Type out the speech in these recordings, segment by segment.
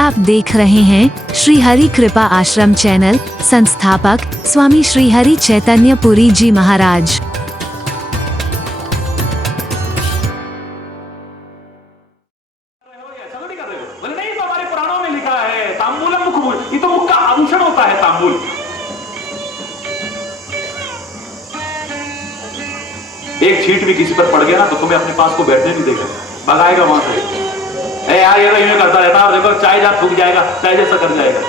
आप देख रहे हैं श्री हरि कृपा आश्रम चैनल। संस्थापक स्वामी श्री हरि चैतन्य पुरी जी महाराज। बोले नहीं, तो हमारे पुराणों में लिखा है तांबूलम मुखभूषण, ये तो मुख का आभूषण होता है तांबूल। एक छींट भी किसी पर पड़ गया ना तो तुम्हें अपने पास को बैठने नहीं देगा, भगाएगा वहां से। यार ये तो यूं करता रहता है, देखो चाय जा थूक जाएगा, चाय जैसा कर जाएगा।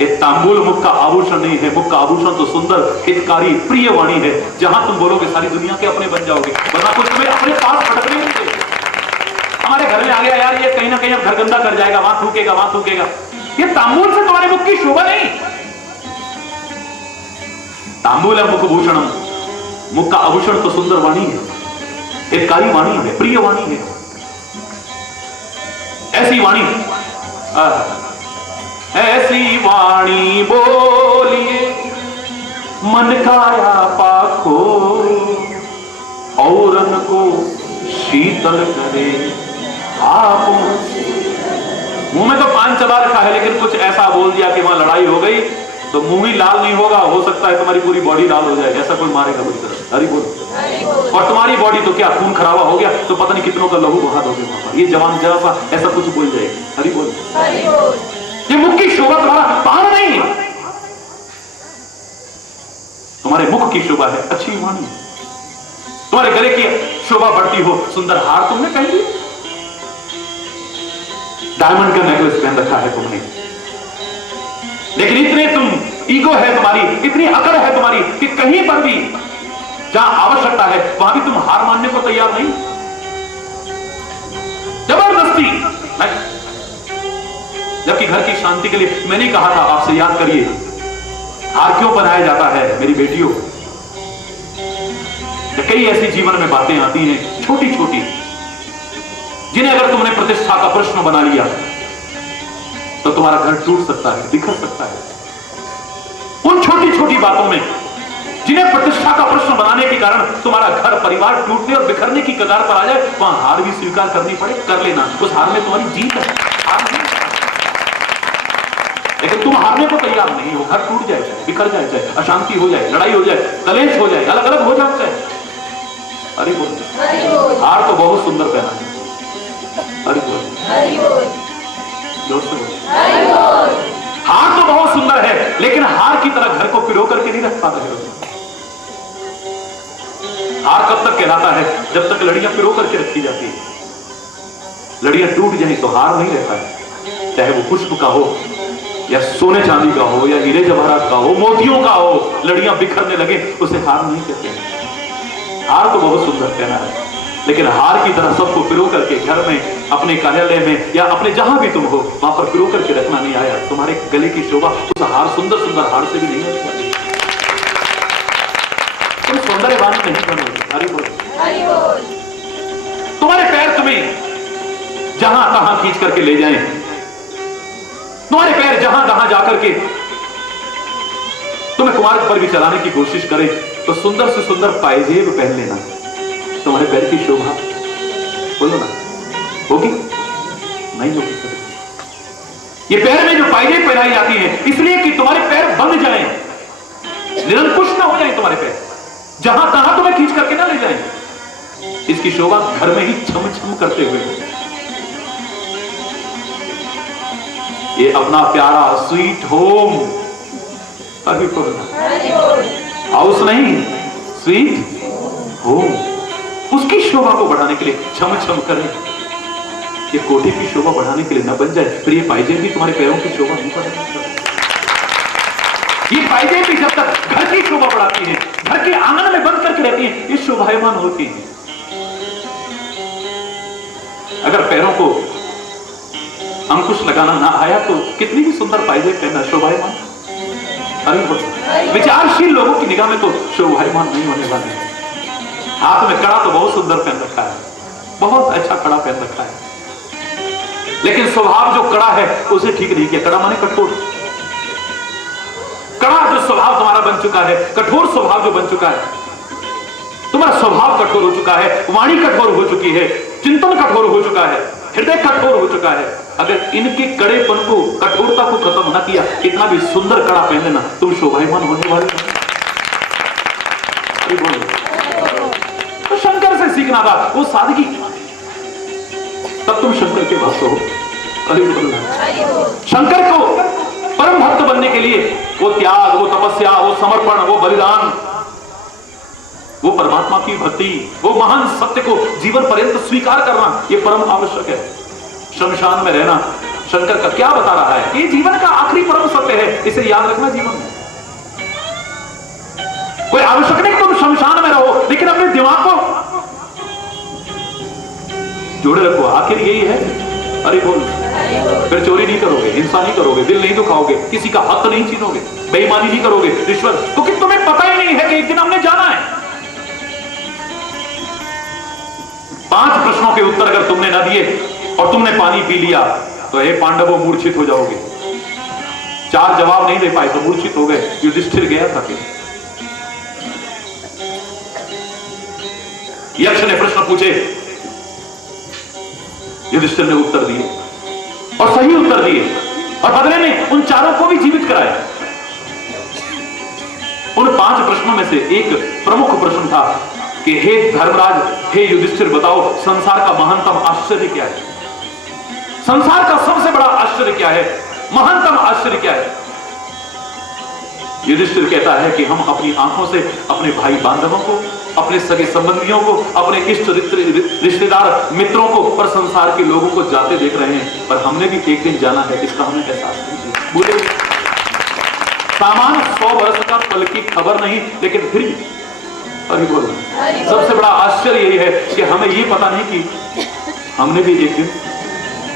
ये तांबूल मुख का आभूषण नहीं है। मुख का आभूषण तो सुंदर हितकारी प्रिय वाणी है। जहां तुम बोलोगे सारी दुनिया के अपने बन जाओगे, वरना कोई तुम्हें अपने पास भटकने नहीं देगा। हमारे घर में आ गया यार, ये कहीं ना कहीं अब घर गंदा कर जाएगा, वहां थूकेगा वहां थूकेगा। ये तांबूल से तुम्हारे मुख की शोभा नहीं। तांबूल है मुखभूषणम, मुख का आभूषण तो सुंदर वाणी है, हितकारी वाणी है, प्रिय वाणी है। ऐसी वाणी, ऐसी वाणी बोलिए मन काया पाखो, औरन को शीतल करे आप। मुंह में तो पान चबा रखा है, लेकिन कुछ ऐसा बोल दिया कि वहां लड़ाई हो गई तो मुंह ही लाल नहीं होगा, हो सकता है तुम्हारी पूरी बॉडी लाल हो जाए। ऐसा कोई मारेगा बुरी तरह। हरि बोल। और तुम्हारी बॉडी तो क्या खून खराबा हो गया तो पता नहीं कितनों का लहू बहा दोगे वहां पर। ये जवान जरा सा ऐसा कुछ बोल जाएगी। हरि बोल। ये मुख की शोभा तुम्हारा बाहर नहीं, तुम्हारे मुख की शोभा है अच्छी वाणी। तुम्हारे गले की शोभा बढ़ती हो, सुंदर हार तुमने पहन लिया, डायमंड का नेकलेस पहन रखा है तुमने, लेकिन इतने तुम ईगो है तुम्हारी, इतनी अकड़ है तुम्हारी कि कहीं पर भी जहां आवश्यकता है वहां भी तुम हार मानने को तैयार नहीं। जबरदस्ती, जबकि घर की शांति के लिए मैंने कहा था आपसे, याद करिए हार क्यों बनाया जाता है मेरी बेटियों। कई ऐसी जीवन में बातें आती हैं छोटी छोटी, जिन्हें अगर तुमने प्रतिष्ठा का प्रश्न बना लिया तो तुम्हारा घर टूट सकता है, बिखर सकता है। उन छोटी छोटी बातों में जिन्हें प्रतिष्ठा का प्रश्न बनाने के कारण तुम्हारा घर परिवार टूटने और बिखरने की कगार पर आ जाए, वहां हार भी स्वीकार करनी पड़े, कर लेना। उस हार में तुम्हारी जीत है, हार नहीं। लेकिन तुम हारने को तैयार नहीं हो। घर टूट जाए, चाहे बिखर जाए, चाहे अशांति हो जाए, लड़ाई हो जाए, कलेश हो जाए, अलग अलग हो जाए, चाहे। अरे बोल। हार तो बहुत सुंदर पहना है। अरे बोल, जोर से बोल। हार तो बहुत सुंदर है, लेकिन हार की तरह घर को पिरो करके नहीं रख पाते हो। हार कब तक कहलाता है? जब तक लड़ियां पिरो करके रखी जाती है। लड़ियां टूट जाए तो हार नहीं रहता है, चाहे वो पुष्प का हो या सोने चांदी का हो या हीरे जवाहरात का हो, मोतियों का हो, लड़ियां बिखरने लगे उसे हार नहीं कहते। हार तो बहुत सुंदर कहना है, लेकिन हार की तरह सबको पिरो करके घर में, अपने कार्यालय में या अपने जहां भी तुम हो वहां पर पिरो करके रखना नहीं आया। तुम्हारे गले की शोभा उस हार, सुंदर सुंदर हार से भी नहीं होती। तुम सौंदर्यवान नहीं बनोगे। हरि बोल। तुम्हारे पैर तुम्हें जहां तहां खींच करके ले जाएं, तुम्हारे पैर जहां तहां जाकर के तुम्हें कुमार्ग पर भी चलाने की कोशिश करें, तो सुंदर से सुंदर पायजेब पहन लेना। तुम्हारे पैर की शोभा बोलो ना होगी? नहीं होगी। ये पैर में जो पायजेब पहनाई जाती है इसलिए कि तुम्हारे पैर बंध जाएं, निरंकुश ना हो जाएं तुम्हारे पैर, जहां तहां तुम्हें खींच करके ना ले जाएं। इसकी शोभा घर में ही छम छम करते हुए। ये अपना प्यारा स्वीट होम, अभी हाउस नहीं, स्वीट होम, उसकी शोभा को बढ़ाने के लिए छम छम करें। ये कोठी की शोभा बढ़ाने के लिए न बन जाए, फिर ये पायजेब भी तुम्हारे पैरों की शोभा नहीं बढ़ाएगी। ये पायजेब भी जब तक घर की शोभा बढ़ाती है, घर के आंगन में बंद करके रहती है, ये शोभायमान होती है। अगर पैरों को अंकुश लगाना ना आया तो कितनी भी सुंदर पायजेब पहनना शोभायमान। अरे विचारशील लोगों की निगाह में तो शोभायमान नहीं होने वाले। हाथ में कड़ा तो बहुत सुंदर पहन रखा है, बहुत अच्छा कड़ा पहन रखा है, लेकिन स्वभाव जो कड़ा है उसे ठीक नहीं किया। कड़ा माने कठोर। कड़ा जो स्वभाव तुम्हारा बन चुका है, कठोर स्वभाव जो बन चुका है, तुम्हारा स्वभाव कठोर हो चुका है, वाणी कठोर हो चुकी है, चिंतन कठोर हो चुका है, हृदय कठोर हो चुका है, अगर इनके कड़ेपन को, कठोरता को खत्म न किया, कितना भी सुंदर कड़ा पहन लेना, तुम शोभायमान होने वाले नहीं। तो शंकर से सीखना था वो सादगी, तब तुम शंकर के भक्त हो। शंकर को परम भक्त बनने के लिए वो त्याग, वो तपस्या, वो समर्पण, वो बलिदान, वो परमात्मा की भक्ति, वो महान सत्य को जीवन पर्यंत स्वीकार करना, ये परम आवश्यक है। शमशान में रहना शंकर का क्या बता रहा है? ये जीवन का आखिरी परम सत्य है, इसे याद रखना जीवन में। कोई आवश्यक नहीं तुम शमशान में रहो, लेकिन अपने दिमाग को जोड़े रखो, आखिर यही है। अरे बोल, फिर चोरी नहीं करोगे, हिंसा नहीं करोगे, दिल नहीं दुखाओगे, किसी का हक नहीं छीनोगे, बेईमानी नहीं करोगे, रिश्वत, क्योंकि तुम्हें पता ही नहीं है कि एक दिन हमने जाना है। 5 प्रश्नों के उत्तर अगर तुमने ना दिए और तुमने पानी पी लिया तो हे पांडवों मूर्छित हो जाओगे। 4 जवाब नहीं दे पाए तो मूर्छित हो गए। युधिष्ठिर गया था कि यक्ष ने प्रश्न पूछे, युधिष्ठिर ने उत्तर दिए और सही उत्तर दिए, और बदले में उन 4 को भी जीवित कराया। उन 5 प्रश्नों में से एक प्रमुख प्रश्न था कि हे धर्मराज, हे युधिष्ठिर, बताओ संसार का महानतम आश्चर्य क्या है? संसार का सबसे बड़ा आश्चर्य क्या है? महानतम आश्चर्य क्या है? युधिष्ठिर कहता है कि हम अपनी आंखों से अपने भाई बांधवों को, अपने सगे संबंधियों को, अपने इष्ट रिश्तेदार मित्रों को और संसार के लोगों को जाते देख रहे हैं, पर हमने भी एक दिन जाना है, इसका हमें एहसास नहीं। बोले सामान 100 वर्ष का फल की खबर नहीं, लेकिन फिर भी अरे बोलो, सबसे बड़ा आश्चर्य यही है कि हमें ये पता नहीं कि हमने भी एक दिन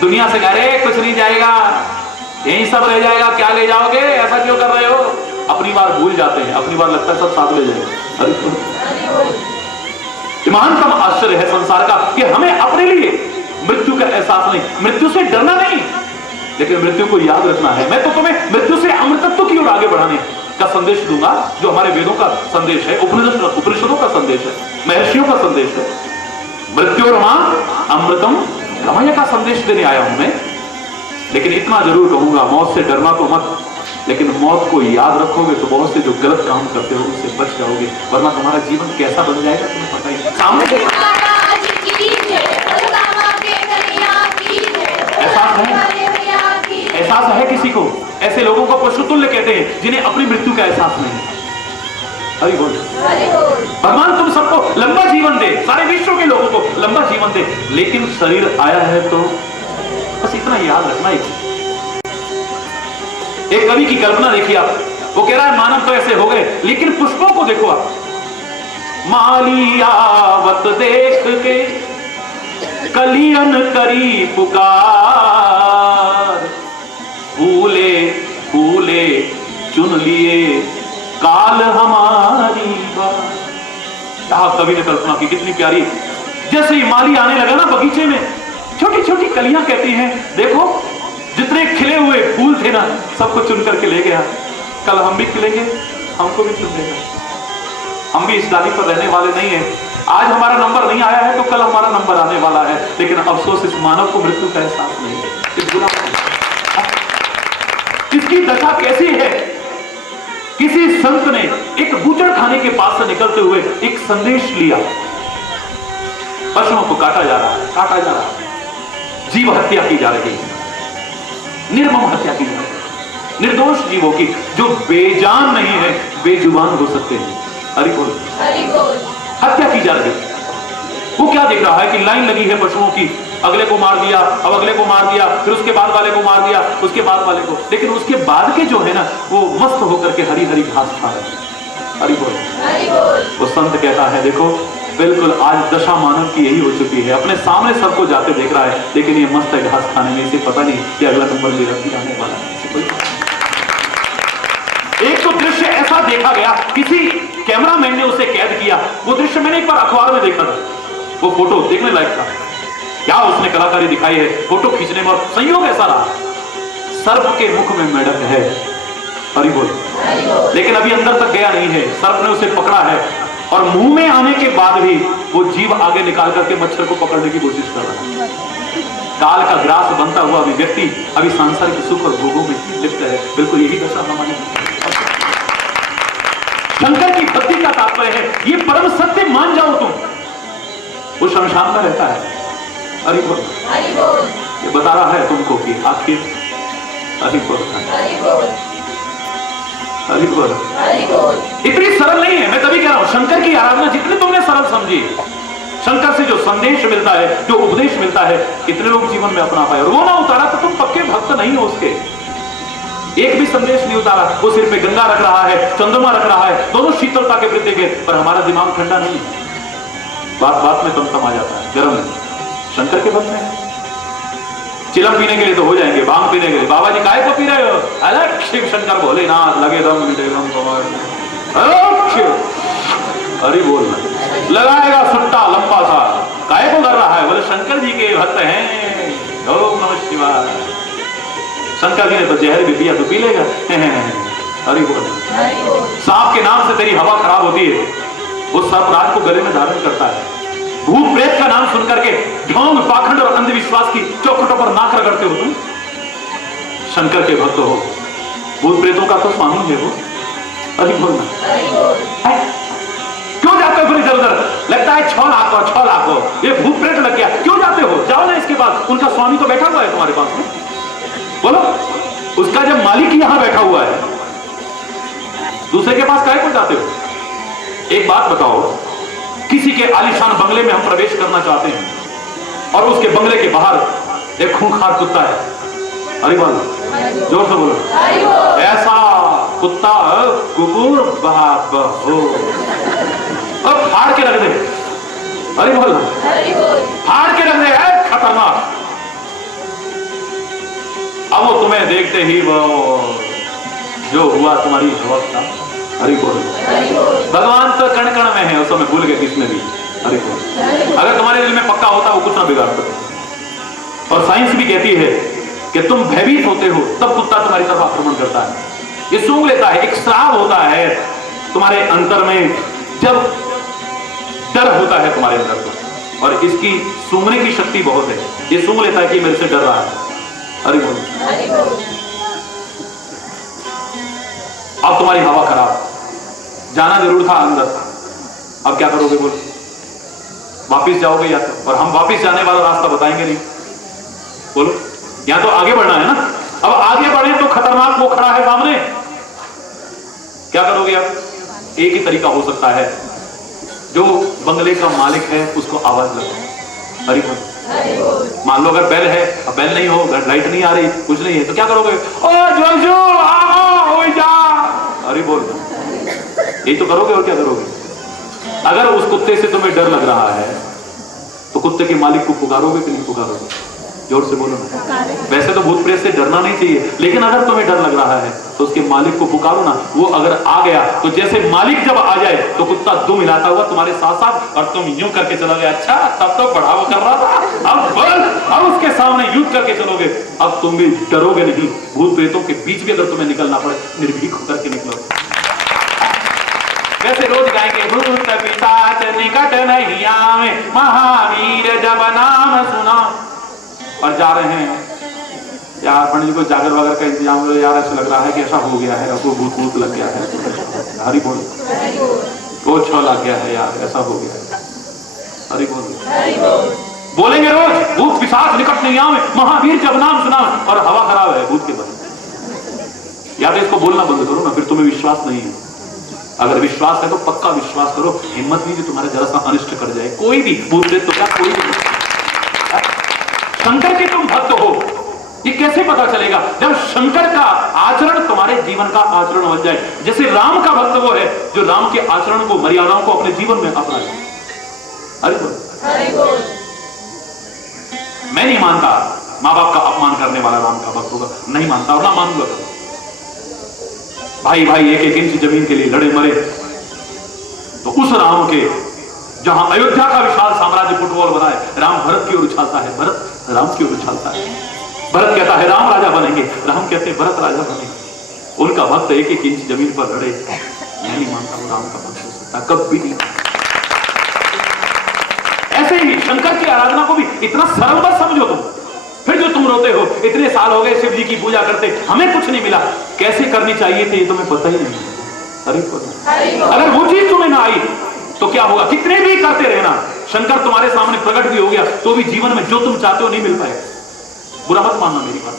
दुनिया से कह रहे कुछ नहीं जाएगा, यही सब रह जाएगा, क्या ले जाओगे, ऐसा क्यों कर रहे हो? अपनी बार भूल जाते हैं, अपनी बार लगता है सब साथ ले जाएगा। अरे महानतम आश्चर्य है संसार का कि हमें अपने लिए मृत्यु का एहसास नहीं, मृत्यु से डरना नहीं, लेकिन मृत्यु को याद रखना है। मैं तो तुम्हें मृत्यु से अमृतत्व की ओर आगे बढ़ाने का संदेश दूंगा, जो हमारे वेदों का संदेश है, उपनिषदों का संदेश है, महर्षियों का संदेश है। मृत्युर्मा अमृतम गमय का संदेश देने आया हूं मैं। लेकिन इतना जरूर कहूंगा, मौत से डरना तो मत, लेकिन मौत को याद रखोगे तो बहुत से जो गलत काम करते हो उससे बच जाओगे, वरना तुम्हारा जीवन कैसा बन जाएगा तुम्हें पता ही नहीं। सामने एहसास है किसी को? ऐसे लोगों को पशुतुल्य कहते हैं जिन्हें अपनी मृत्यु का एहसास नहीं। हरि बोल। भगवान तुम सबको लंबा जीवन दे, सारे विश्व के लोगों को लंबा जीवन दे, लेकिन शरीर आया है तो बस इतना याद रखना। एक कवि की कल्पना देखिए आप, वो कह रहा है मानव तो ऐसे हो गए, लेकिन पुष्पों को देखो आप। माली आवत देख के कलियन करी पुकार, फूले फूले चुन लिए काल हमारी बात। कवि ने कल्पना की, कितनी प्यारी। जैसे ही माली आने लगा ना बगीचे में, छोटी छोटी कलियां कहती हैं देखो जितने खिले हुए फूल थे ना सबको चुन करके ले गया, कल हम भी खिलेंगे, हमको भी चुन लेगा। हम भी इस डाली पर रहने वाले नहीं है। आज हमारा नंबर नहीं आया है तो कल हमारा नंबर आने वाला है, लेकिन अफसोस इस मानव को मृत्यु का एहसास नहीं है। इस गुना इसकी दशा कैसी है? किसी संत ने एक बूचड़ खाने के पास से निकलते हुए एक संदेश लिया, पशुओं को काटा जा रहा है, काटा जा रहा है, जीव हत्या की जा रही है, निर्मम हत्या की जा रही है, निर्दोष जीवों की जो बेजान नहीं है, बेजुबान हो सकते हैं। हरि बोल। हत्या की जा रही है। वो क्या देख रहा है कि लाइन लगी है पशुओं की, अगले को मार दिया, अब अगले को मार दिया, फिर उसके बाद वाले को मार दिया, उसके बाद वाले को, लेकिन उसके बाद के जो है ना वो मस्त होकर के हरी हरी घास खा रहे हैं। हरि बोल। वो संत कहता है देखो बिल्कुल आज दशा मानव की यही हो चुकी है, अपने सामने सबको जाते देख रहा है, लेकिन ये मस्त है घास खाने में, इसे पता नहीं कि अगला नंबर मेरा भी आने वाला है। एक तो दृश्य ऐसा देखा गया, किसी कैमरामैन ने उसे कैद किया। वो दृश्य मैंने एक बार अखबार में देखा था, वो फोटो देखने लायक था। क्या उसने कलाकारी दिखाई है फोटो खींचने में, और संयोग ऐसा रहा सर्प के मुख में मेढक है। हरि बोल। लेकिन अभी अंदर तक गया नहीं है, सर्प ने उसे पकड़ा है और मुंह में आने के बाद भी वो जीभ आगे निकाल करके मच्छर को पकड़ने की कोशिश कर रहा है। काल का ग्रास बनता हुआ अभी व्यक्ति अभी सांसारिक सुख और भोगों में लिप्त है। बिल्कुल यही दशा हमारी। शंकर की भक्ति का तात्पर्य है ये परम सत्य मान जाओ तुम। वो शमशान में रहता है। हरि बोल। ये बता रहा है तुमको कि आखिर हरि बोल, हरि बोल। इतनी सरल नहीं है। मैं तभी कह रहा हूं शंकर की आराधना जितने तुमने सरल समझी, शंकर से जो संदेश मिलता है, जो उपदेश मिलता है, कितने लोग जीवन में अपना पाए। और वो ना उतारा तो तुम पक्के भक्त नहीं हो उसके। एक भी संदेश नहीं उतारा। वो सिर पे गंगा रख रहा है, चंद्रमा रख रहा है, दोनों शीतलता के प्रतीक है, पर हमारा दिमाग ठंडा नहीं है। बात बात में तम आ जाता है, गर्म है। शंकर के भक्त में चिलम पीने के लिए तो हो जाएंगे, भांग पीने के लिए बाबा जी काहे को पी रहे हो? अलग शिव शंकर भोलेनाथ लगे दम मिटे दम हरि बोल लगाएगा सुट्टा लंबा सा, काहे को कर रहा है? बोले शंकर जी के भक्त हैं। ओम नमः शिवाय। शंकर जी ने तो जहर भी पिया तो पी लेगा। हरि बोल। सांप के नाम से तेरी हवा खराब होती है, वो सर्प रात को गले में धारण करता है। भूत प्रेत का नाम सुनकर के ढोंग पाखंड और अंधविश्वास की चौखटों पर नाक रगड़ते हो तुम। शंकर के भक्त हो। भूत प्रेतों का तो स्वामी है वो। हरि बोल। क्यों जाते हो फिर इधर उधर? लगता है 6 लाख हो, 6 लाख हो, ये भूत प्रेत लग गया। क्यों जाते हो? जाओ ना इसके पास, उनका स्वामी तो बैठा हुआ है तुम्हारे पास में। बोलो, उसका जब मालिक यहां बैठा हुआ है, दूसरे के पास काहे को जाते हो? एक बात बताओ, किसी के आलीशान बंगले में हम प्रवेश करना चाहते हैं और उसके बंगले के बाहर एक खूंखार कुत्ता है। अरे बोलो, जोर से बोलो। ऐसा कुत्ता कुकुर बाप हो, अब फाड़ के रख दे। अरे बोल, फाड़ के रख दे, है खतरनाक। अब वो तुम्हें देखते ही वो जो हुआ तुम्हारी था। हरि बोल। भगवान तो कण कण में है, उस समय भूल गए किसमें भी। हरि बोल। अगर तुम्हारे दिल में पक्का होता वो कुछ ना बिगाड़ सकता। और साइंस भी कहती है कि तुम भयभीत होते हो तब कुत्ता तुम्हारी तरफ आक्रमण करता है, ये सूंघ लेता है। एक श्राव होता है तुम्हारे अंतर में जब डर होता है तुम्हारे अंदर को, और इसकी सूंघने की शक्ति बहुत है। ये सूंघ लेता है कि मेरे से डर रहा है। हरि बोल। अब तुम्हारी हवा खराब, जाना जरूर था अंदर, अब क्या करोगे? बोल, वापिस जाओगे या तो? और हम वापिस जाने वाला रास्ता बताएंगे नहीं। बोलो, या तो आगे बढ़ना है ना। अब आगे बढ़े तो खतरनाक वो खड़ा है सामने, क्या करोगे? अब एक ही तरीका हो सकता है, जो बंगले का मालिक है उसको आवाज लगाओ। हरि बोल। मान लो अगर बेल है, अब बेल नहीं हो, लाइट नहीं आ रही, कुछ नहीं है, तो क्या करोगे? ओ जोजो आओ, हो जा। हरि बोल। यही तो करोगे, और क्या करोगे? अगर उस कुत्ते से तुम्हें डर लग रहा है तो कुत्ते के मालिक को पुकारोगे कि नहीं पुकारोगे? जोर से बोलो ना। वैसे तो भूत प्रेत से डरना नहीं चाहिए, लेकिन अगर तुम्हें डर लग रहा है तो उसके मालिक को पुकारो ना। वो अगर आ गया तो जैसे मालिक जब आ जाए तो कुत्ता दुम हिलाता हुआ तुम्हारे साथ साथ, और तुम यूं करके चलोगे। अच्छा, तब तो बढ़ावा कर रहा था, अब बोल। अब उसके सामने युद्ध करके चलोगे। अब तुम भी डरोगे नहीं। भूत प्रेतों के बीच भी अगर तुम्हें निकलना पड़े, निर्भीक होकर के निकलो। वैसे रोज गाएंगे, भूत पिशाच निकट नहीं आवे, महावीर जब नाम सुना। और जा रहे हैं यार, पंडित जी को जागर वगैरह का इंतजाम हो, यार ऐसा लग रहा है कि ऐसा हो गया है, आपको भूत भूत लग गया है। हरि बोल। वो 6 लग गया है यार, ऐसा हो गया है। हरि बोल। बोलेंगे रोज, भूत पिशाच निकट नहीं आवे, महावीर जब नाम सुना। और हवा खराब है भूत के बल। या तो इसको बोलना बंद करो ना, फिर तुम्हें विश्वास नहीं है। अगर विश्वास है तो पक्का विश्वास करो। हिम्मत नहीं जो तुम्हारा जरा सा अनिष्ट कर जाए, कोई भी भूत प्रेत तो क्या, कोई भी। शंकर के तुम भक्त हो, ये कैसे पता चलेगा? जब शंकर का आचरण तुम्हारे जीवन का आचरण बन जाए। जैसे राम का भक्त वो है जो राम के आचरण को, मर्यादाओं को अपने जीवन में अपनाए। हरि बोल। मैं नहीं मानता मां बाप का अपमान करने वाला राम का भक्त होगा, नहीं मानता और ना मानूंगा। भाई भाई 1-1 इंच जमीन के लिए लड़े मरे, तो उस राम के जहां अयोध्या का विशाल साम्राज्य फुटबॉल बनाए, राम भरत की ओर उछालता है, भरत राम की ओर उछालता है। भरत कहता है राम राजा बनेंगे, राम कहते हैं भरत राजा बनेंगे। उनका भक्त 1-1 इंच जमीन पर लड़े, मैं नहीं मानता वो राम का भक्त हो सकता, कभी नहीं। ऐसे ही शंकर की आराधना को भी इतना सरल मत समझो तुम। दूर होते हो, इतने साल हो गए शिव जी की पूजा करते, हमें कुछ नहीं मिला, कैसे करनी चाहिए थी ये तुम्हें पता ही नहीं। अगर वो चीज तुम्हें ना आई तो क्या होगा, कितने भी करते रहना, शंकर तुम्हारे सामने प्रकट भी हो गया तो भी जीवन में जो तुम चाहते हो नहीं मिल पाएगा। बुरा मत मानना मेरी बात।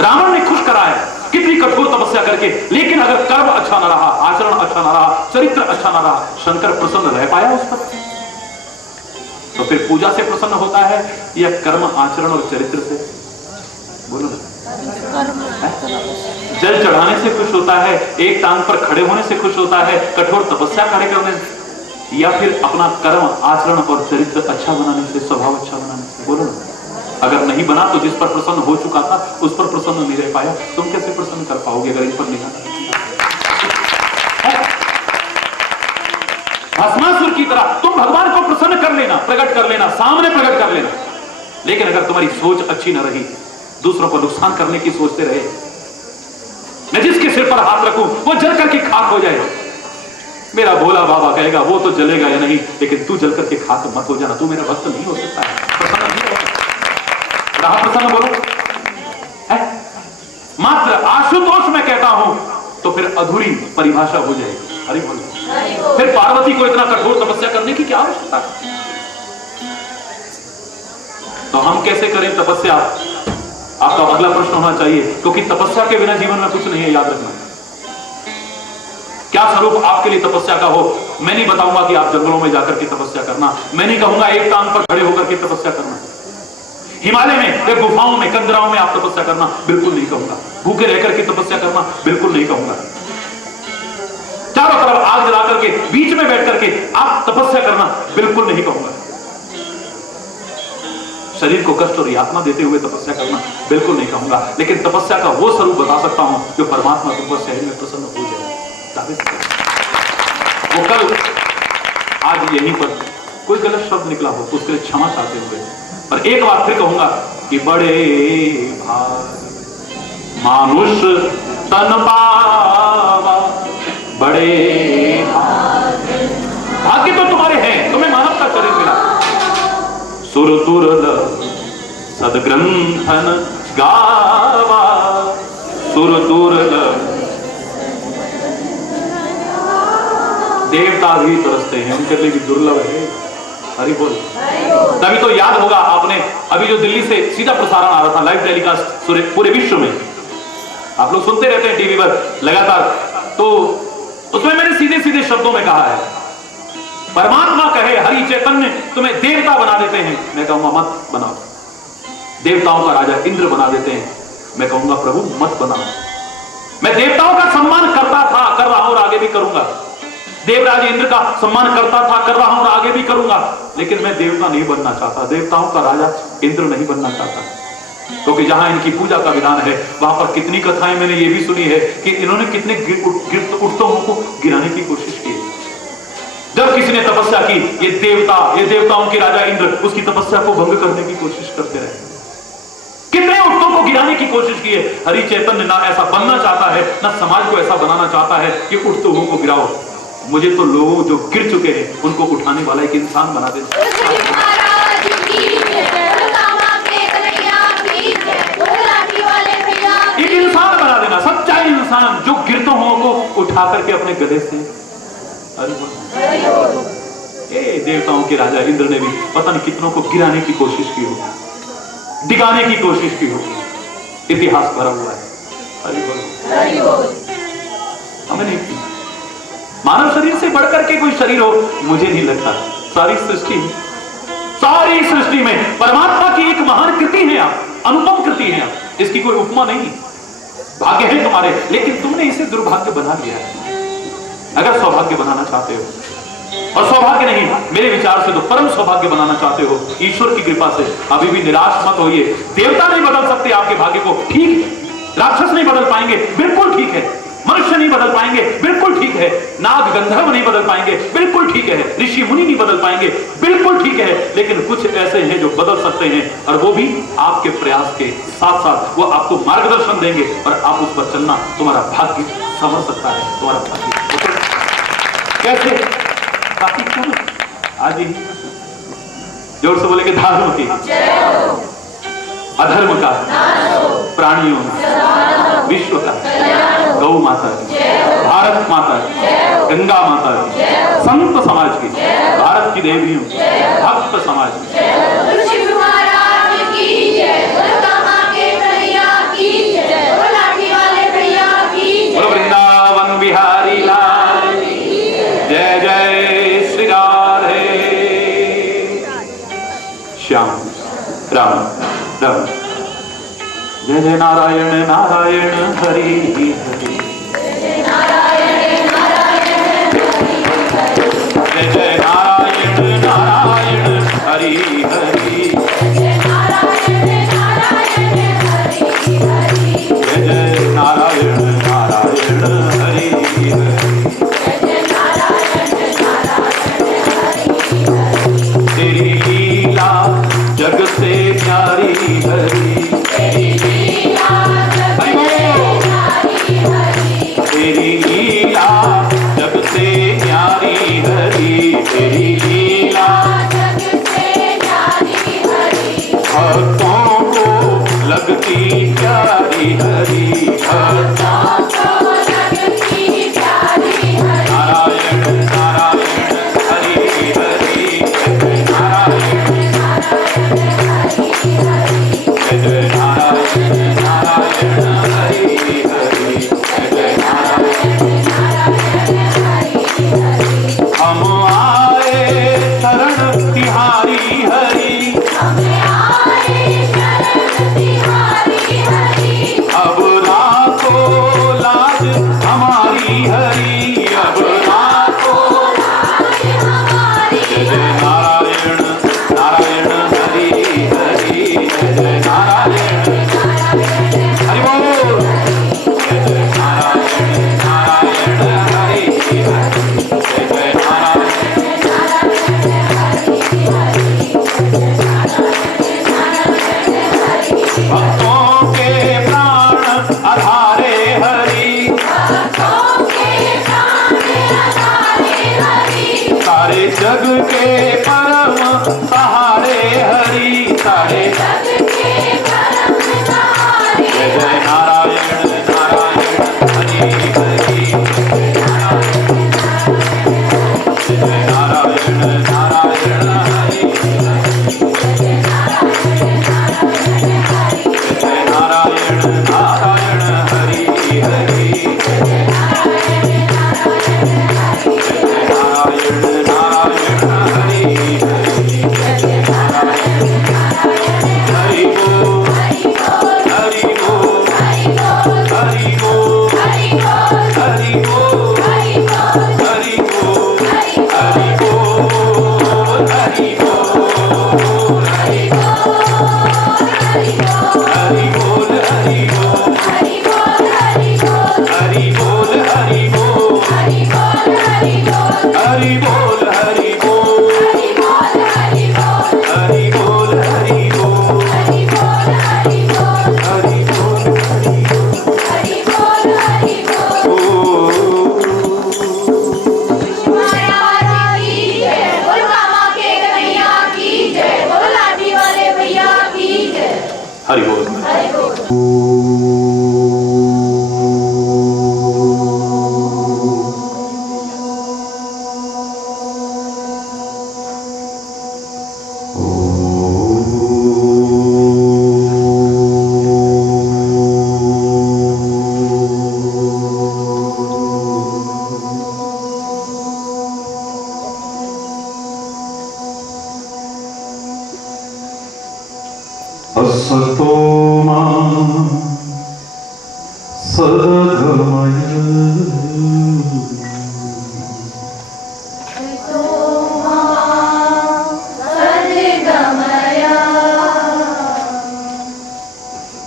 रावण ने खुश कराया कितनी कठोर तपस्या करके, लेकिन अगर कर्म अच्छा ना रहा, आचरण अच्छा ना रहा, चरित्र अच्छा ना रहा, शंकर प्रसन्न रह पाया उस पर? तो फिर पूजा से प्रसन्न होता है या कर्म, आचरण और चरित्र से? बोलो ना। जल चढ़ाने से खुश होता है, एक टांग पर खड़े होने से खुश होता है, कठोर तपस्या खड़े करने से, या फिर अपना कर्म, आचरण और चरित्र अच्छा बनाने से, स्वभाव अच्छा बनाने से? बोलो ना। अगर नहीं बना तो जिस पर प्रसन्न हो चुका था उस पर प्रसन्न नहीं रह पाया, तुम कैसे प्रसन्न कर पाओगे अगर इन पर नहीं आना? भस्मासुर की तरह तुम भगवान को प्रसन्न कर लेना, प्रकट कर लेना, सामने प्रकट कर लेना, लेकिन अगर तुम्हारी सोच अच्छी ना रही, दूसरों को नुकसान करने की सोचते रहे, मैं जिसके सिर पर हाथ रखूं वो जल करके खाक हो जाए, मेरा भोला बाबा कहेगा वो तो जलेगा या नहीं, लेकिन तू जल करके खाक मत हो जाना, तू मेरा भक्त नहीं हो सकता है, प्रसन्न नहीं होगा। रहा प्रसन्न? बोलो है? मात्र आशुतोष मैं कहता हूं तो फिर अधूरी परिभाषा हो जाएगी। हरि बोलो। फिर पार्वती को इतना कठोर तपस्या करने की क्या आवश्यकता है? तो हम कैसे करें तपस्या? आपका अगला प्रश्न होना चाहिए, क्योंकि तपस्या के बिना जीवन में कुछ नहीं है, याद रखना। क्या स्वरूप आपके लिए तपस्या का हो? मैं नहीं बताऊंगा कि आप जंगलों में जाकर के तपस्या करना, मैं नहीं कहूंगा एक टांग पर खड़े होकर के तपस्या करना, हिमालय में या गुफाओं में, कंदराओं में आप तपस्या करना, बिल्कुल नहीं कहूंगा। भूखे रहकर के तपस्या करना, बिल्कुल नहीं कहूंगा। चारों तरफ आग जला करके बीच में बैठ करके आप तपस्या करना, बिल्कुल नहीं कहूंगा। शरीर को कष्ट और यातना देते हुए तपस्या करना, बिल्कुल नहीं कहूंगा। लेकिन तपस्या का वो स्वरूप बता सकता हूं जो परमात्मा तुम पर शरीर में प्रसन्न हो जाए। वो कल आज यहीं पर कोई गलत शब्द निकला हो तो उसके लिए क्षमा चाहते हुए, और एक बार फिर कहूंगा कि बड़े भाग मानुष तन पावा, बड़े भाग्य तो तुम्हारे हैं, तुम्हें मानव का शरीर मिला। सुर तुरल सदग्रंथन गावा, सुर तुरल देवता भी तरसते हैं, उनके लिए भी दुर्लभ है। हरि बोल। तभी तो याद होगा आपने अभी जो दिल्ली से सीधा प्रसारण आ रहा था, लाइव टेलीकास्ट पूरे विश्व में, आप लोग सुनते रहते हैं टीवी पर लगातार, तो उसमें मैंने सीधे सीधे शब्दों में कहा है, परमात्मा कहे हरि चैतन्य तुम्हें देवता बना देते हैं, मैं कहूंगा मत बनाओ। देवताओं का राजा इंद्र बना देते हैं, मैं कहूंगा प्रभु मत बनाओ। मैं देवताओं का सम्मान करता था, कर रहा हूं और आगे भी करूंगा। देवराज इंद्र का सम्मान करता था, कर रहा हूं और आगे भी करूंगा, लेकिन मैं देवता नहीं बनना चाहता, देवताओं का राजा इंद्र नहीं बनना चाहता। क्योंकि जहां इनकी पूजा का विधान है वहां पर कितनी कथाएं मैंने ये भी सुनी है कि इन्होंने कितने उठतों को गिराने की कोशिश की। जब किसी ने तपस्या की, ये देवताओं के राजा इंद्र उसकी तपस्या को भंग करने की कोशिश करते रहे, कितने उठतों को गिराने की कोशिश की है। हरि चैतन्य ना ऐसा बनना चाहता है, ना समाज को ऐसा बनाना चाहता है कि उठतों को गिराओ। मुझे तो लोग जो गिर चुके हैं उनको उठाने वाला एक इंसान बना देना, एक इंसान बना देना, सच्चा इंसान जो गिरते हुओं को उठा करके अपने गले से। देवताओं के राजा इंद्र ने भी पता नहीं कितनों को गिराने की कोशिश की हो, डिगाने की कोशिश की हो, इतिहास भरा हुआ है। हमें नहीं, मानव शरीर से बढ़कर के कोई शरीर हो मुझे नहीं लगता। सारी सृष्टि में परमात्मा की एक महान कृति है आप, अनुपम कृति है आप, इसकी कोई उपमा नहीं। भाग्य है तुम्हारे, लेकिन तुमने इसे दुर्भाग्य बना लिया है। अगर सौभाग्य बनाना चाहते हो, और सौभाग्य नहीं मेरे विचार से तो परम सौभाग्य बनाना चाहते हो, ईश्वर की कृपा से अभी भी निराश मत होइए। देवता नहीं बदल सकते आपके भाग्य को, ठीक है। राक्षस नहीं बदल पाएंगे, बिल्कुल ठीक है। मनुष्य नहीं बदल पाएंगे, बिल्कुल ठीक है। नाग गंधर्व नहीं बदल पाएंगे, बिल्कुल ठीक है। ऋषि मुनि नहीं बदल पाएंगे, बिल्कुल ठीक है। लेकिन कुछ ऐसे हैं जो बदल सकते हैं, और वो भी आपके प्रयास के साथ साथ वो आपको मार्गदर्शन देंगे, और आप उस पर चलना, तुम्हारा भाग्य संवर सकता है। तुम्हारा भाग्य कैसे? काफी क्यों आज ही जोर से बोले कि धार्मिक की अधर्म का, प्राणियों, विश्व का, गौ माता की, भारत माता की, गंगा माता की, संत समाज की, भारत की देवियों, भक्त समाज की, वृंदावन बिहारी लाल, जय जय श्री राधे श्याम राम राम। जय जय नारायण नारायण हरि हरि, जय जय नारायण नारायण हरि हरि, जय जय नारायण नारायण हरि हरि। तेरी लीला जग से प्यारी हरि, तेरी लीला जग से प्यारी हरि, तेरी लीला भक्तों को लगती प्यारी हरि, नारायण नारायण हरि हरि, जय जय नारायण नारायण हरि हरि, जय जय नारायण। हम आए शरण तिहारी हरि, अब राखो लाज हमारी हरि, अब राखो, जय जय नारायण नारायण हरि हरि, जय जय नारायण हरि बोल, जय जय नारायण नारायण हरि हरि, जय जय नारायण। भक्तों के प्राण आधारे हरि, सारे जग के परम सहारे हरि, सारे जय जय नारायण नारायण हरि हरि, जय जय नारायण नारायण हरि हरि, जय जय नारायण नारायण हरि हरि, जय जय नारायण नारायण हरि हरि, हरि बोल हरि बोल हरि बोल हरि बोल हरि बोल हरि बोल हरि बोल हरि बोल हरि बोल हरि बोल हरि बोल हरि बोल हरि बोल हरि बोल हरि बोल हरि बोल हरि बोल। हरि बोल। असतो मा सद्गमय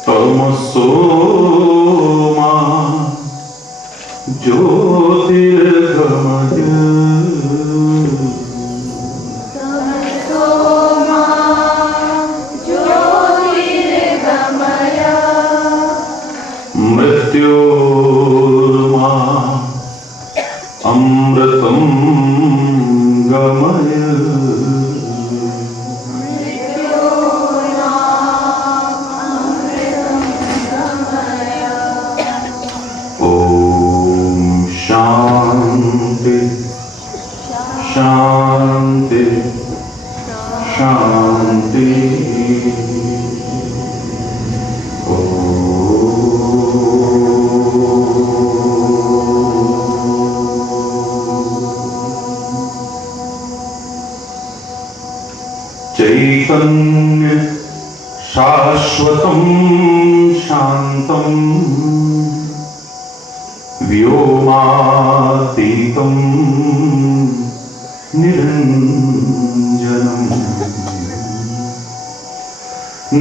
तमसो मा ज्योतिर्गमय मृत्योर्मा अमृतं गमय सततं शान्तं व्योमातीतं निरञ्जनम्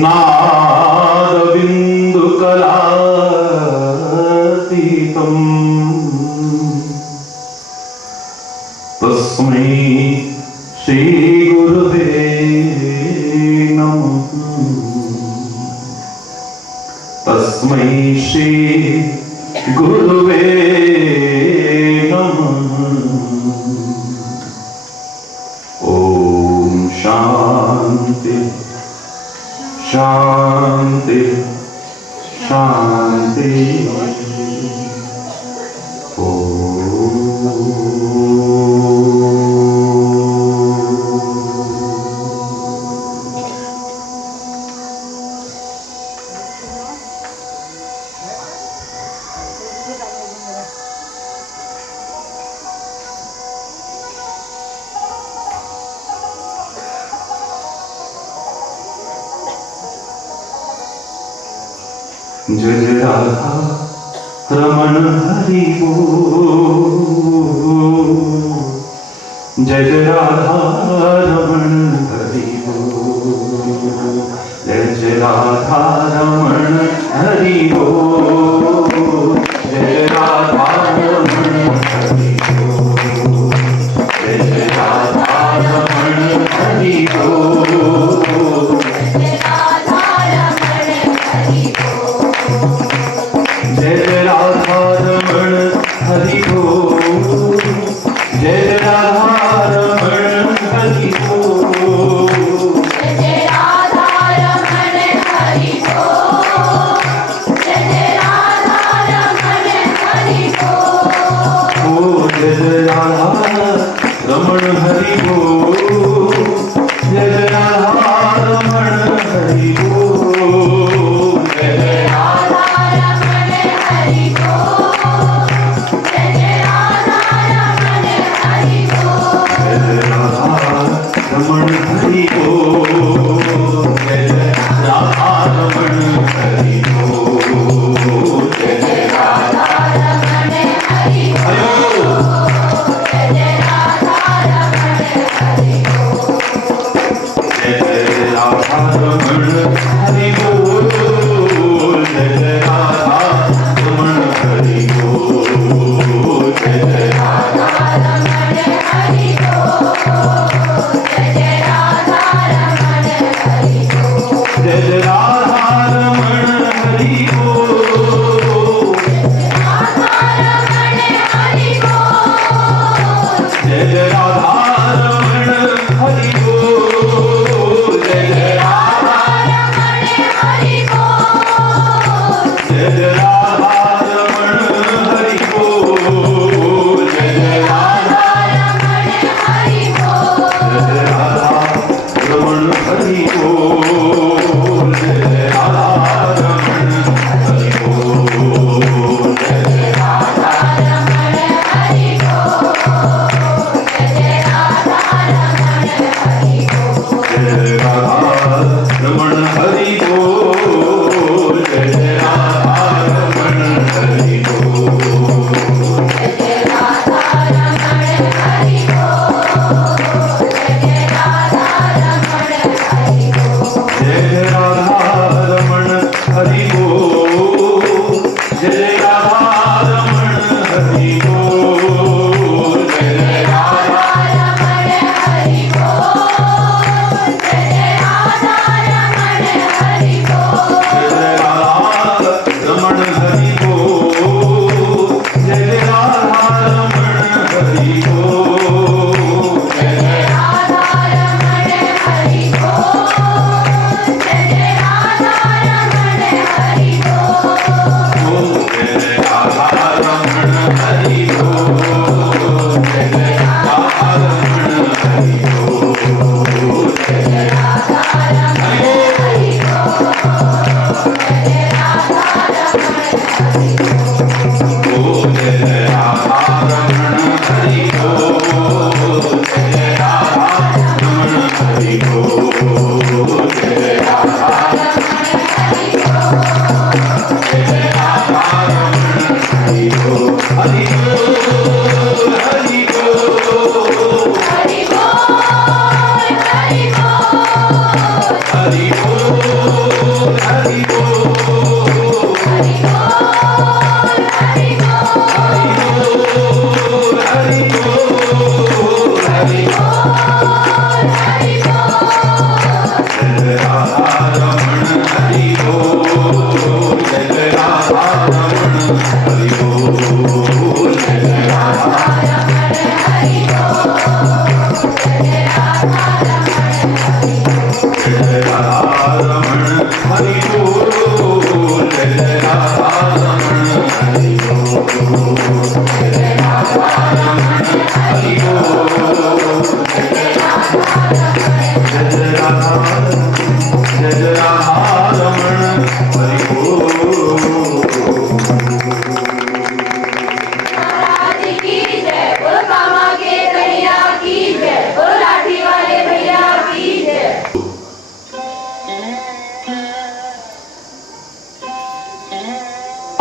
नादबिन्दुकलातीतम् तस्मै श्रीगुरुवे नमः। तस्मै श्रीगुरुवे नमः। ॐ शान्ति शान्ति शान्ति। जय जय राधा रमण हरि बोल। जय जय राधा रमण हरि बोल। जय जय राधा रमण हरि बोल। जय जय राधा रमण हरि बोल। जय जय राधा रमण हरि बोल। जय जय राधा रमण हरि बोल। जय जय राधा रमण हरि बोल। जय राधा रमण हरि बोल।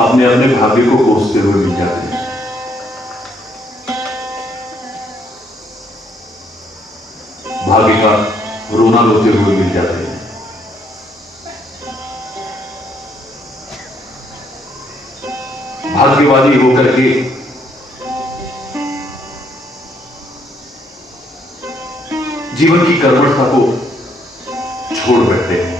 अपने अपने भाग्य को कोसते हुए मिल जाते हैं। भाग्य का रोना रोते हुए मिल जाते हैं। भाग्यवादी होकर के जीवन की कर्मठता को छोड़ बैठते हैं।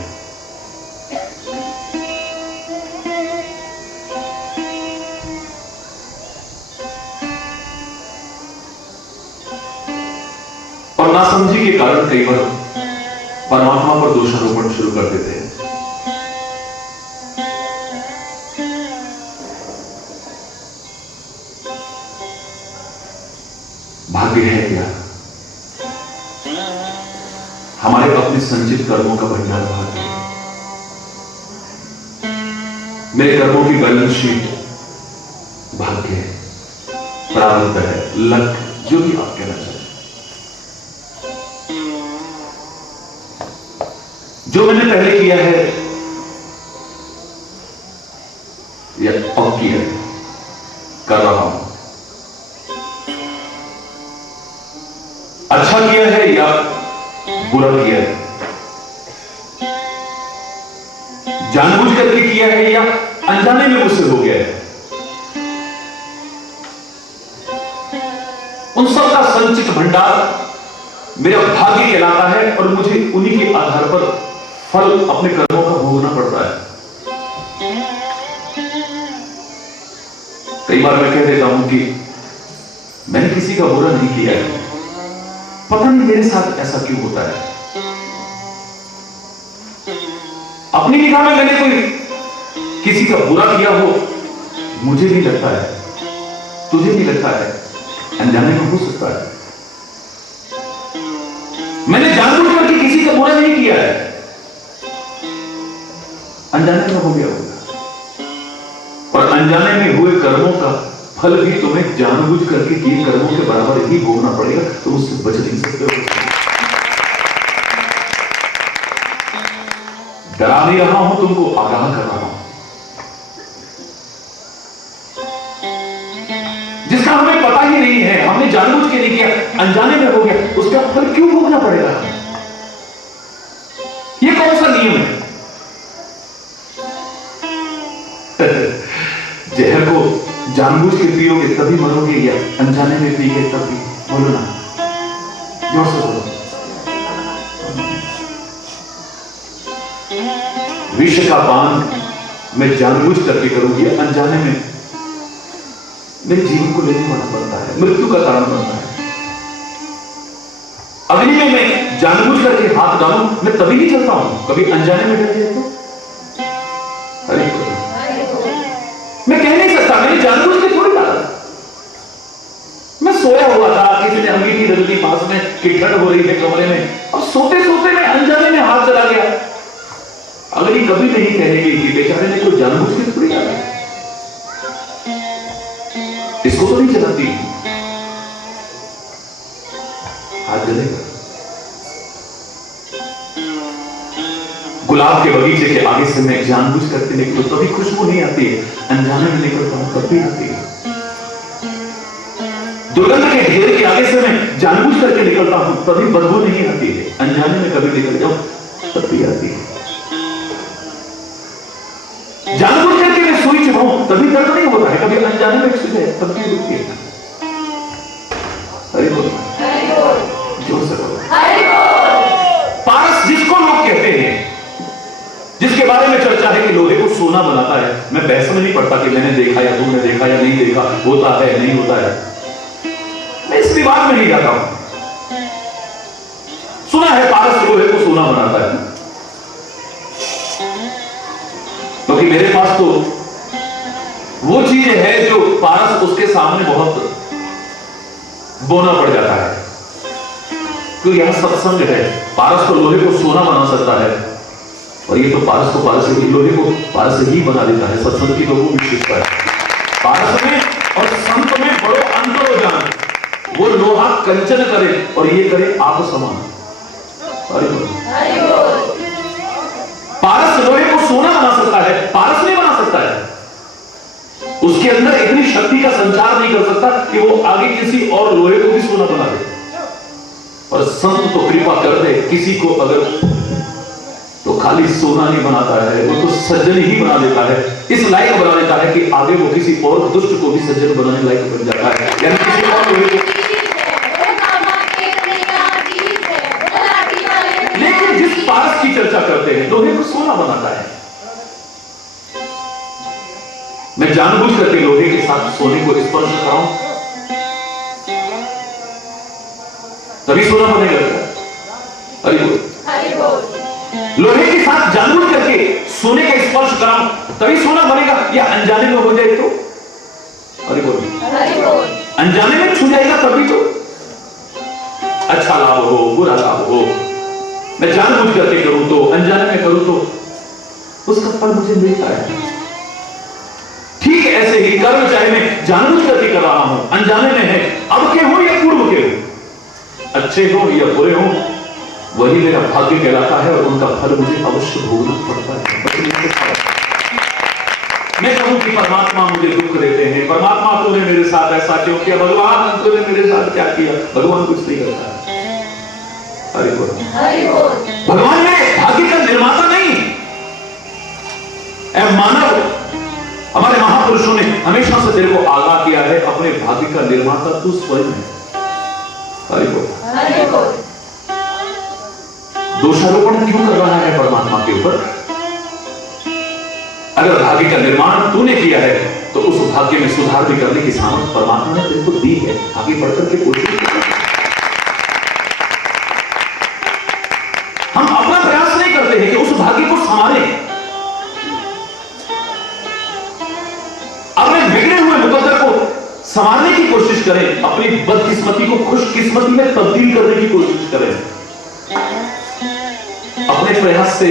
और नासमझी के कारण कई बार परमात्मा पर दोषारोपण शुरू कर देते हैं। भाग्य है क्या? हमारे अपने संचित कर्मों का भंडार भाग्य है। मेरे कर्मों की बैलेंस शीट भाग्य है, प्रारब्ध है, लक, जो भी आप कहना चाहें। जो मैंने पहले किया है या अब किया है, कर रहा हूं, अच्छा किया है या बुरा किया है, जानबूझ करके किया है या अनजाने में मुझसे हो गया है, उन सब का संचित भंडार मेरा भाग्य कहलाता है और मुझे उन्हीं के आधार पर फल अपने कर्मों का भोगना पड़ता है। कई बार मैं कह देता हूं कि मैंने किसी का बुरा नहीं किया है, पता नहीं मेरे साथ ऐसा क्यों होता है। अपनी निगाह में मैंने कोई किसी का बुरा किया हो, मुझे नहीं लगता है, तुझे नहीं लगता है, अनजाने में हो सकता है। मैंने जानबूझ करके किसी का बुरा नहीं किया है, अनजाने में हो गया होगा। और अनजाने में हुए कर्मों का फल भी तुम्हें जानबूझ करके किए कर्मों के बराबर ही भोगना पड़ेगा, तुम उससे बच नहीं सकते हो। डरा नहीं रहा हूं, तुमको आगाह कर रहा हूं। जिसका हमें पता ही नहीं है, हमने जानबूझ के नहीं किया, अनजाने में हो गया, उसका फल क्यों भोगना पड़ेगा? ये कौन सा नियम है? जहर को जानबूझ के पियोगे तभी मरोगे या अनजाने में पियोगे तभी? बोलो ना, जोर से बोलो। विष का पान मैं जानबूझ करके करूंगी, अनजाने में मेरे जीवन को लेने वाला बनता है, मृत्यु का कारण बनता है। अग्नि में मैं जानबूझ करके हाथ डालूं, मैं तभी नहीं चलता हूं, कभी अनजाने में डर जाए तो? अरे मैं कह नहीं सकता, मैंने जानबूझ के थोड़ी डाला। मैं सोया हुआ था, किसी ने अंगीठी रख दी पास में कि ठंड हो रही है कमरे में, और सोते सोते मैं अनजाने में हाथ चला गया। अग्नि कभी नहीं कहेगी कि बेचारे ने कोई जानबूझ के थोड़ी डाला, इसको तो नहीं चलाती, हाथ जलेगा। गुलाब के बगीचे के आगे से मैं जानबूझ करके निकलूं तभी खुशबू नहीं आती है, अनजाने में निकलता हूं तब भी आती है। दुर्गंध के ढेर के आगे से मैं जानबूझ करके निकलता हूं तभी बदबू नहीं आती है, अनजाने में कभी निकल जाऊं तब भी आती है। जानबूझ करके मैं सुई चुभाऊं तभी दर्द नहीं होता है, कभी अनजाने में छू जाए तब भी दुखती है। हरि बोल, जोर से बोलो। पारस जिसको लोग कहते हैं, जिसके बारे में चर्चा है कि लोहे को सोना बनाता है, मैं बहस में नहीं पड़ता कि मैंने देखा या तुमने देखा या नहीं देखा, होता है नहीं होता है, मैं इस विवाद में नहीं जाता हूं। सुना है पारस लोहे को सोना बनाता है, क्योंकि मेरे पास तो वो चीज है जो पारस उसके सामने बहुत बोना पड़ जाता है। क्योंकि यहां सत्संग है, पारस तो लोहे को सोना बना सकता है, और ये तो पारस को पारस से ही, लोहे को पारस से ही बना देता है। सत्संग की तो वो विशेषता है। पारस में और संत में बड़ो अंतर हो जान, वो लोहा कंचन करे और ये करे आप समान। पारस लोहे को सोना बना सकता है, पारस नहीं बना सकता है। उसके अंदर इतनी शक्ति का संचार नहीं कर सकता कि वो आगे किसी और लोहे को भी सोना बना दे। और संत तो कृपा कर दे, किसी को अगर तो खाली सोना नहीं बनाता है, वो तो सज्जन ही बना देता है, इस लायक बना देता है कि आगे वो किसी और दुष्ट को भी सज्जन बनाने लायक बन जाता है। यानी किसी और लोहे को। लेकिन जिस पारस की चर्चा करते हैं, लोहे को सोना बनाता है। मैं जानबूझ करके लोहे के साथ सोने को स्पर्श कराऊं, तभी सोना बनेगा। हरि बोल। लोहे के साथ जानबूझ करके सोने का स्पर्श कराऊं, तभी सोना बनेगा, या अनजाने में हो जाए तो? हरि बोल। अनजाने में छू जाएगा तभी तो। अच्छा लाभ हो, बुरा लाभ हो, मैं जानबूझ करके करूं तो, अनजाने में करूं तो, उसका फल मुझे मिलता है। ठीक ऐसे ही कर्म चाहे मैं जानबूझ करके कर रहा हूं, अनजाने में है, अब के हो या पूर्व के हो, अच्छे हो या बुरे हो, वही मेरा भाग्य कहलाता है और उनका फल मुझे अवश्य भोगना पड़ता है। मैं कहूं कि परमात्मा मुझे दुख देते हैं, परमात्मा तूने मेरे साथ ऐसा क्यों किया, भगवान तूने मेरे साथ क्या किया, भगवान कुछ नहीं करता है। हरि बोल। भगवान मेरे भाग्य का निर्माता नहीं। मानव, हमारे महापुरुषों ने हमेशा से तेरे को आगाह किया है, अपने भाग्य का निर्माता तू स्वयं है। हरि बोल। दोषारोपण क्यों कर रहा है परमात्मा के ऊपर? अगर भाग्य का निर्माण तूने किया है तो उस भाग्य में सुधार भी करने की सामर्थ्य परमात्मा ने तेरे को दी है। आगे बढ़कर के कोशिश कर, हम अपना प्रयास नहीं करते हैं कि उस भाग्य को संभालें। अपने बिगड़े हुए मुकद्दर को संभालने की कोशिश करें, अपनी बदकिस्मती को खुशकिस्मती में तब्दील करने की कोशिश करें। अपने प्रयास से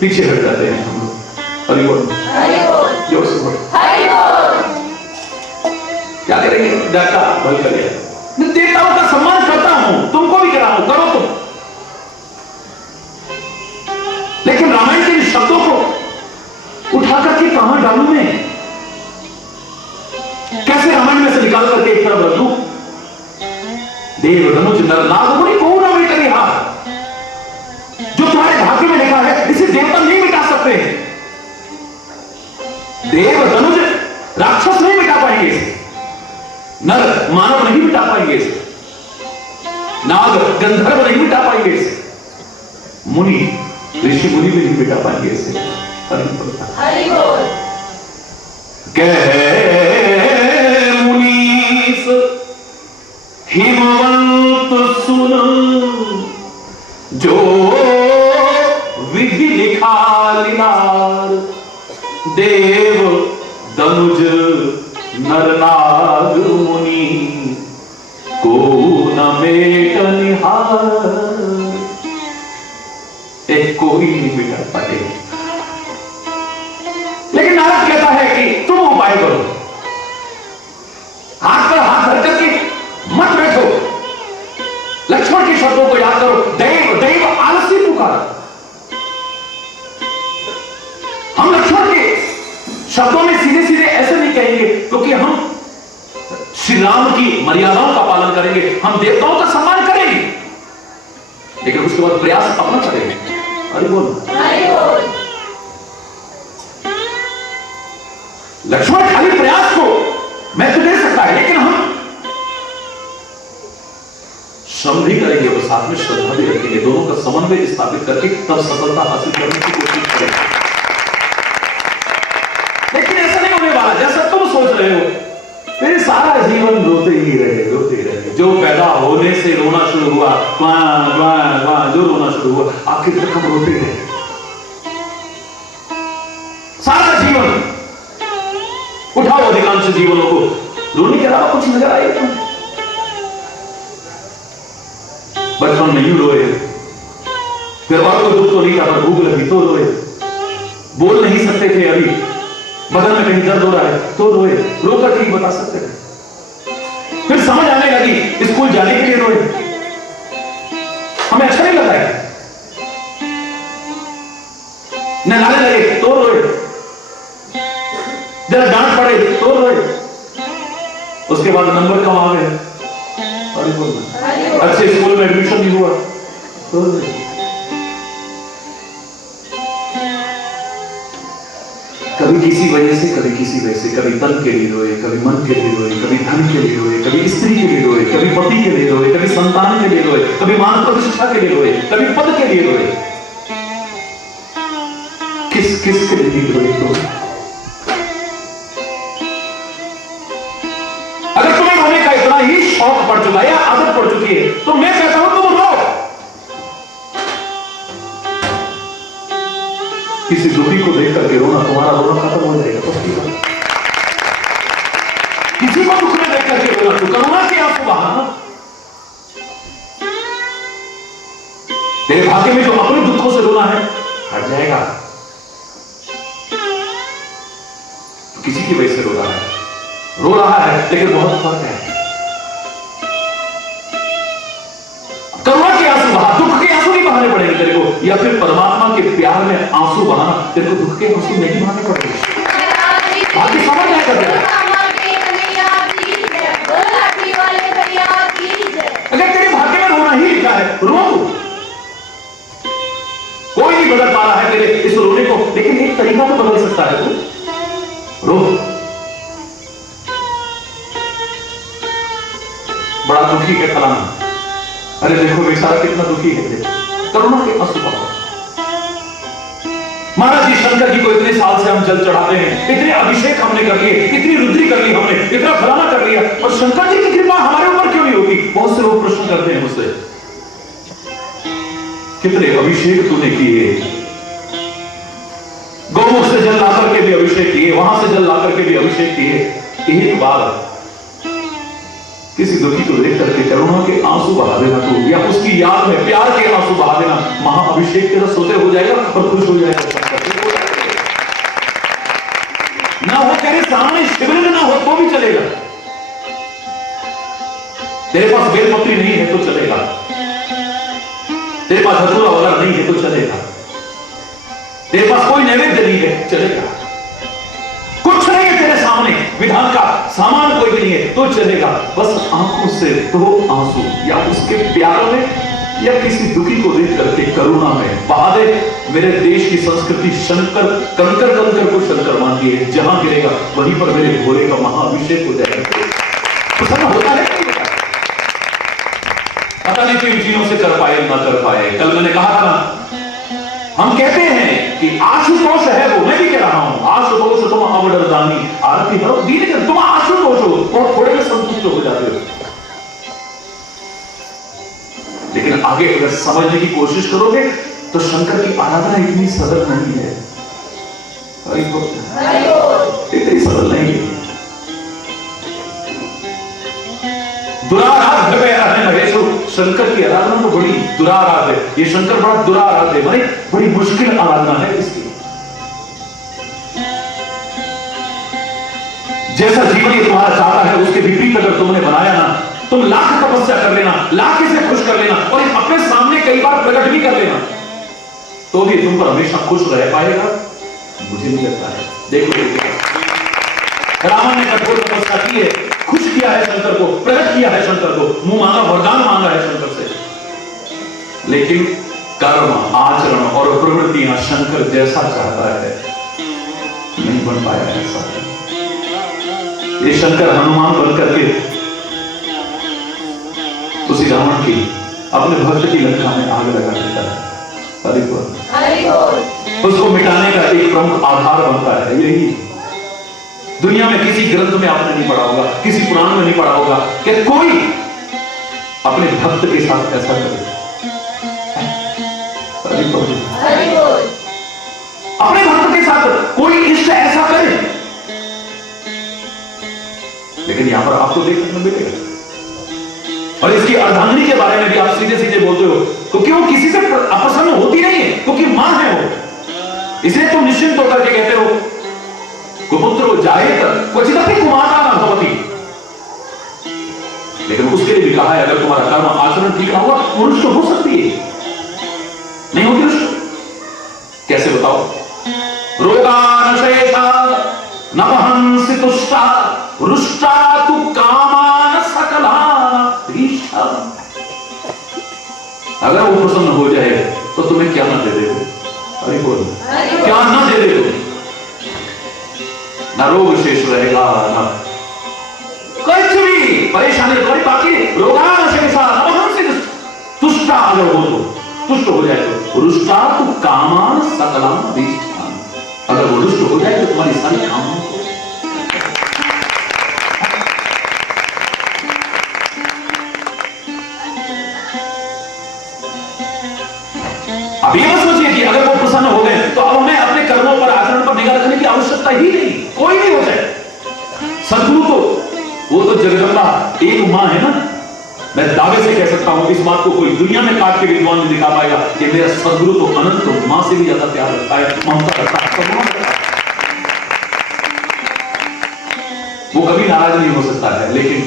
पीछे हट जाते हैं हम लोग। हरि बोल। जोर से बोल। क्या करेंगे? दाता भल करेगा। मैं देवताओं का सम्मान करता हूं, तुमको भी करा हूं, करो तुम। लेकिन रामायण के इन शब्दों को उठा करके कहां डालूं मैं? कैसे रामायण में से निकाल करके एक तरफ रख दूं? देव धनुष नर नाग मुनि को ना मिट रहा, जो तुम्हारे भाग्य में लिखा है इसे देवता नहीं मिटा सकते। देव धनुष राक्षस नहीं मिटा पाएंगे इसे, नर मानव नहीं मिटा पाएंगे इसे, नाग गंधर्व नहीं मिटा पाएंगे इसे, मुनि ऋषि मुनि भी नहीं मिटा पाएंगे इसे। हरि बोल। कहे मुनीस हिमवंत सुन, जो विधि लिखा लीलार, देव दनुज नर नाग मुनि को न मेट निहार। एक कोई नहीं मिटा पाए। लेकिन नारद कहता है कि तुम उपाय करो, हाथ पर हाथ धर करके मत बैठो, लक्ष्मण के शब्दों को याद करो। दैव दैव आलसी पुकारा। हम लक्ष्मण के शब्दों में सीधे सीधे ऐसे नहीं कहेंगे, क्योंकि हम श्री राम की मर्यादाओं का पालन करेंगे, हम देवताओं का सम्मान करेंगे, लेकिन उसके बाद प्रयास अपना करेंगे। हरि बोल। लक्ष्मण खाली प्रयास को मैं तो दे सकता है, लेकिन हम श्रम भी करेंगे और साथ में श्रद्धा भी रखेंगे, दोनों का समन्वय स्थापित करके तब सफलता हासिल करने की कोशिश करेंगे। लेकिन ऐसा नहीं होने वाला जैसा तुम सोच रहे हो। फिर सारा जीवन रोते ही रहे, रोते रहे। जो पैदा होने से रोना शुरू हुआ, जो रोना शुरू हुआ, आखिर तक हम रोते रहे सारा जीवन। उठाओ अधिकांश जीवनों को, रोने के अलावा कुछ नजर आएगा? बचपन में यूं रोए, फिर और कोई दुख तो नहीं था, पर भूख लगी तो रोए, बोल नहीं सकते थे, अभी बदन में कहीं दर्द हो रहा है तो रोए, रोकर ठीक बता सकते थे। फिर समझ आने लगी, स्कूल जाने के लिए रोए, हमें अच्छा नहीं लगा है, नहाने लगे तो रोए, उसके बाद नंबर कम आ गए, अच्छे स्कूल में एडमिशन नहीं हुआ, कभी किसी वजह से, कभी किसी वजह से, कभी तन के लिए रोए, कभी मन के लिए रोए, कभी धन के लिए रोए, कभी स्त्री के लिए रोए, कभी पति के लिए रोए, कभी संतान के लिए रोए, कभी मान प्रतिष्ठा के लिए रोए, कभी पद के लिए रोए। किस किस के लिए रोए? तो अगर तुम्हें रोने का इतना ही शौक पड़ चुका है या आदत पड़ चुकी है, तो मैं कहता हूं तुम रो। किसी दुखी को देख करके रोना, तुम्हारा रोना खत्म हो जाएगा। किसी को दुख में देख करके रोना, तो करुणा के आंसू बहाना। तेरे भाग्य में जो अपने दुखों से रोना है हट जाएगा, तो किसी की वजह से रो रहा है, लेकिन बहुत फर्क है। करुणा के आंसू बहा, दुख के आंसू नहीं बहाने पड़ेंगे तेरे को, या फिर परमात्मा के प्यार में आंसू बहाना, तेरे को दुख के आंसू नहीं बहाने पड़ेंगे। बाकी समझ नहीं करते। अगर तेरे भाग्य में रोना ही लिखा है, रो। कोई नहीं बदल पा रहा है तेरे इस रोने को, लेकिन एक तरीका तो बदल सकता है तू। रो। बड़ा दुखी है फलाना, अरे देखो बेचारा कितना दुखी है, करुणा के आंसू बहाओ। महाराज जी शंकर जी को इतने साल से हम जल चढ़ाते हैं, इतने अभिषेक हमने कर लिए, इतनी रुद्री कर ली हमने, इतना फलाना कर लिया, और शंकर जी की कृपा हमारे ऊपर क्यों नहीं होती? बहुत से लोग प्रश्न करते हैं मुझसे, कितने अभिषेक तूने किए, गौमुख से जल लाकर के भी अभिषेक किए, वहां से जल लाकर के भी अभिषेक किए, एक बार किसी दुखी को देख करके करुणा के आंसू बहा देना तू, या उसकी याद में प्यार के आंसू बहा देना, महाअभिषेक तेरा सोते हो जाएगा और खुश हो जाएगा। ना हो तेरे सामने शिवलिंग ना हो तो भी चलेगा, तेरे पास बेलपत्री नहीं है तो चलेगा, तेरे पास धतूरा वगैरह नहीं है तो चलेगा, तेरे पास कोई नैवेद्य नहीं है चलेगा, कुछ नहीं है तेरे सामने, विधान का सामान कोई भी नहीं है तो चलेगा, बस आंखों से दो आंसू या उसके प्यार में या किसी दुखी को देख करके करुणा में बहा दे। मेरे देश की संस्कृति शंकर कंकर कंकर को शंकर मानती है, जहां गिरेगा वहीं पर मेरे भोले का महाअभिषेक हो जाएगा। प्रसन्न होता है पता नहीं क्यों चीजों से कर पाए ना कर पाए। कल मैंने कहा था ना, हम कहते हैं कि आशुतोष है वो, मैं भी कह रहा हूं आशुतोष तुम अवडरदानी आरती करो दीन, तुम आशुतोष हो और थोड़े में संतुष्ट हो जाते हो, लेकिन आगे अगर समझने की कोशिश करोगे तो शंकर की आराधना इतनी सरल नहीं है, इतनी सरल नहीं है। दुराराध्य है महेशो, शंकर की आराधना तो बड़ी दुराराध्य है, ये शंकर बड़ा दुराराध्य है, बड़ी मुश्किल आराधना है इसकी। जैसा जीवन ये तुम्हारा चाहता है उसके विपरीत अगर तुमने बनाया ना, तुम लाख तपस्या कर लेना, लाख इसे खुश कर लेना और अपने सामने कई बार प्रकट भी कर लेना, तो भी तुम पर हमेशा खुश रह पाएगा? मुझे नहीं लगता है। देखो रावण ने कठोर तपस्या की है, खुश किया है शंकर को, प्रकट किया है शंकर को, मुंह मांगा वरदान मांगा है शंकर से, लेकिन कर्म आचरण और प्रवृत्तियां शंकर जैसा चाहता है नहीं बन पाया ऐसा। ये शंकर हनुमान बनकर के उसी रावण की अपने भक्त की लंका में आग लगा देता है, उसको मिटाने का एक प्रमुख आधार बनता है। यही दुनिया में किसी ग्रंथ में आपने नहीं पढ़ा होगा, किसी पुराण में नहीं पढ़ा होगा कि कोई अपने भक्त के साथ ऐसा करे, अपने भक्त के साथ कोई इष्ट ऐसा करे, लेकिन यहां पर आपको देखने को मिलेगा। और इसकी अर्धांगिनी के बारे में भी आप सीधे सीधे बोलते हो क्योंकि वो किसी से अप्रसन्न होती नहीं है, क्योंकि मां है वो, इसलिए तुम निश्चिंत होकर के कहते हो कुपुत्रो जायेत क्वचिदपि कुमाता न भवति, लेकिन उसके लिए भी कहा है अगर तुम्हारा कर्म आचरण ठीक ना हुआ रुष्ट हो सकती है, नहीं होती रुष्ट। कैसे बताओ? रोगानशेषा न वहंसि तुष्टा रुष्टा तु काम ना रोग शेष रहेगा, ना कुछ भी परेशानी तुम्हारी बाकी रोगान से तुष्टा अगर हो तो तुष्ट हो जाए तो रुष्टा तो कामान सकलाम अधिष्ठान, अगर वो रुष्ट हो जाए तो तुम्हारी सारी कामनाएं हो। अब ये मत सोचिए कि अगर वो प्रसन्न हो गए तो अब हमें अपने कर्मों पर आचरण पर निगाह रखने की आवश्यकता ही नहीं, कोई नहीं हो जाए। सदगुरु तो वो तो जगदम्बा एक मां है ना, मैं दावे से कह सकता हूं इस बात को कोई दुनिया में काट के विद्वान नहीं दिखा पाएगा कि मेरा सदगुरु तो अनंत तो मां से भी ज्यादा प्यार रखता है, ममता रखता है। वो कभी नाराज नहीं हो सकता है, लेकिन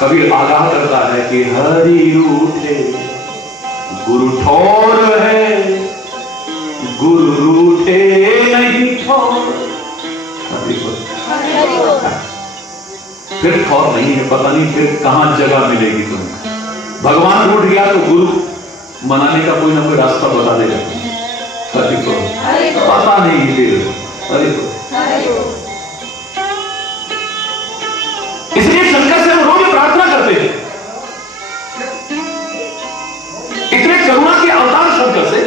कभी आगाह करता है कि हरि रूठे गुरु ठोर है, गुरु रूठे नहीं ठोर। फिर ठोर नहीं है, पता नहीं फिर कहां जगह मिलेगी तुम्हें। भगवान रूठ गया तो गुरु मनाने का कोई ना कोई रास्ता बता देगा, पता नहीं फिर। इसलिए शंकर से हम रोज प्रार्थना करते हैं, इतने करुणा के अवतार शंकर से,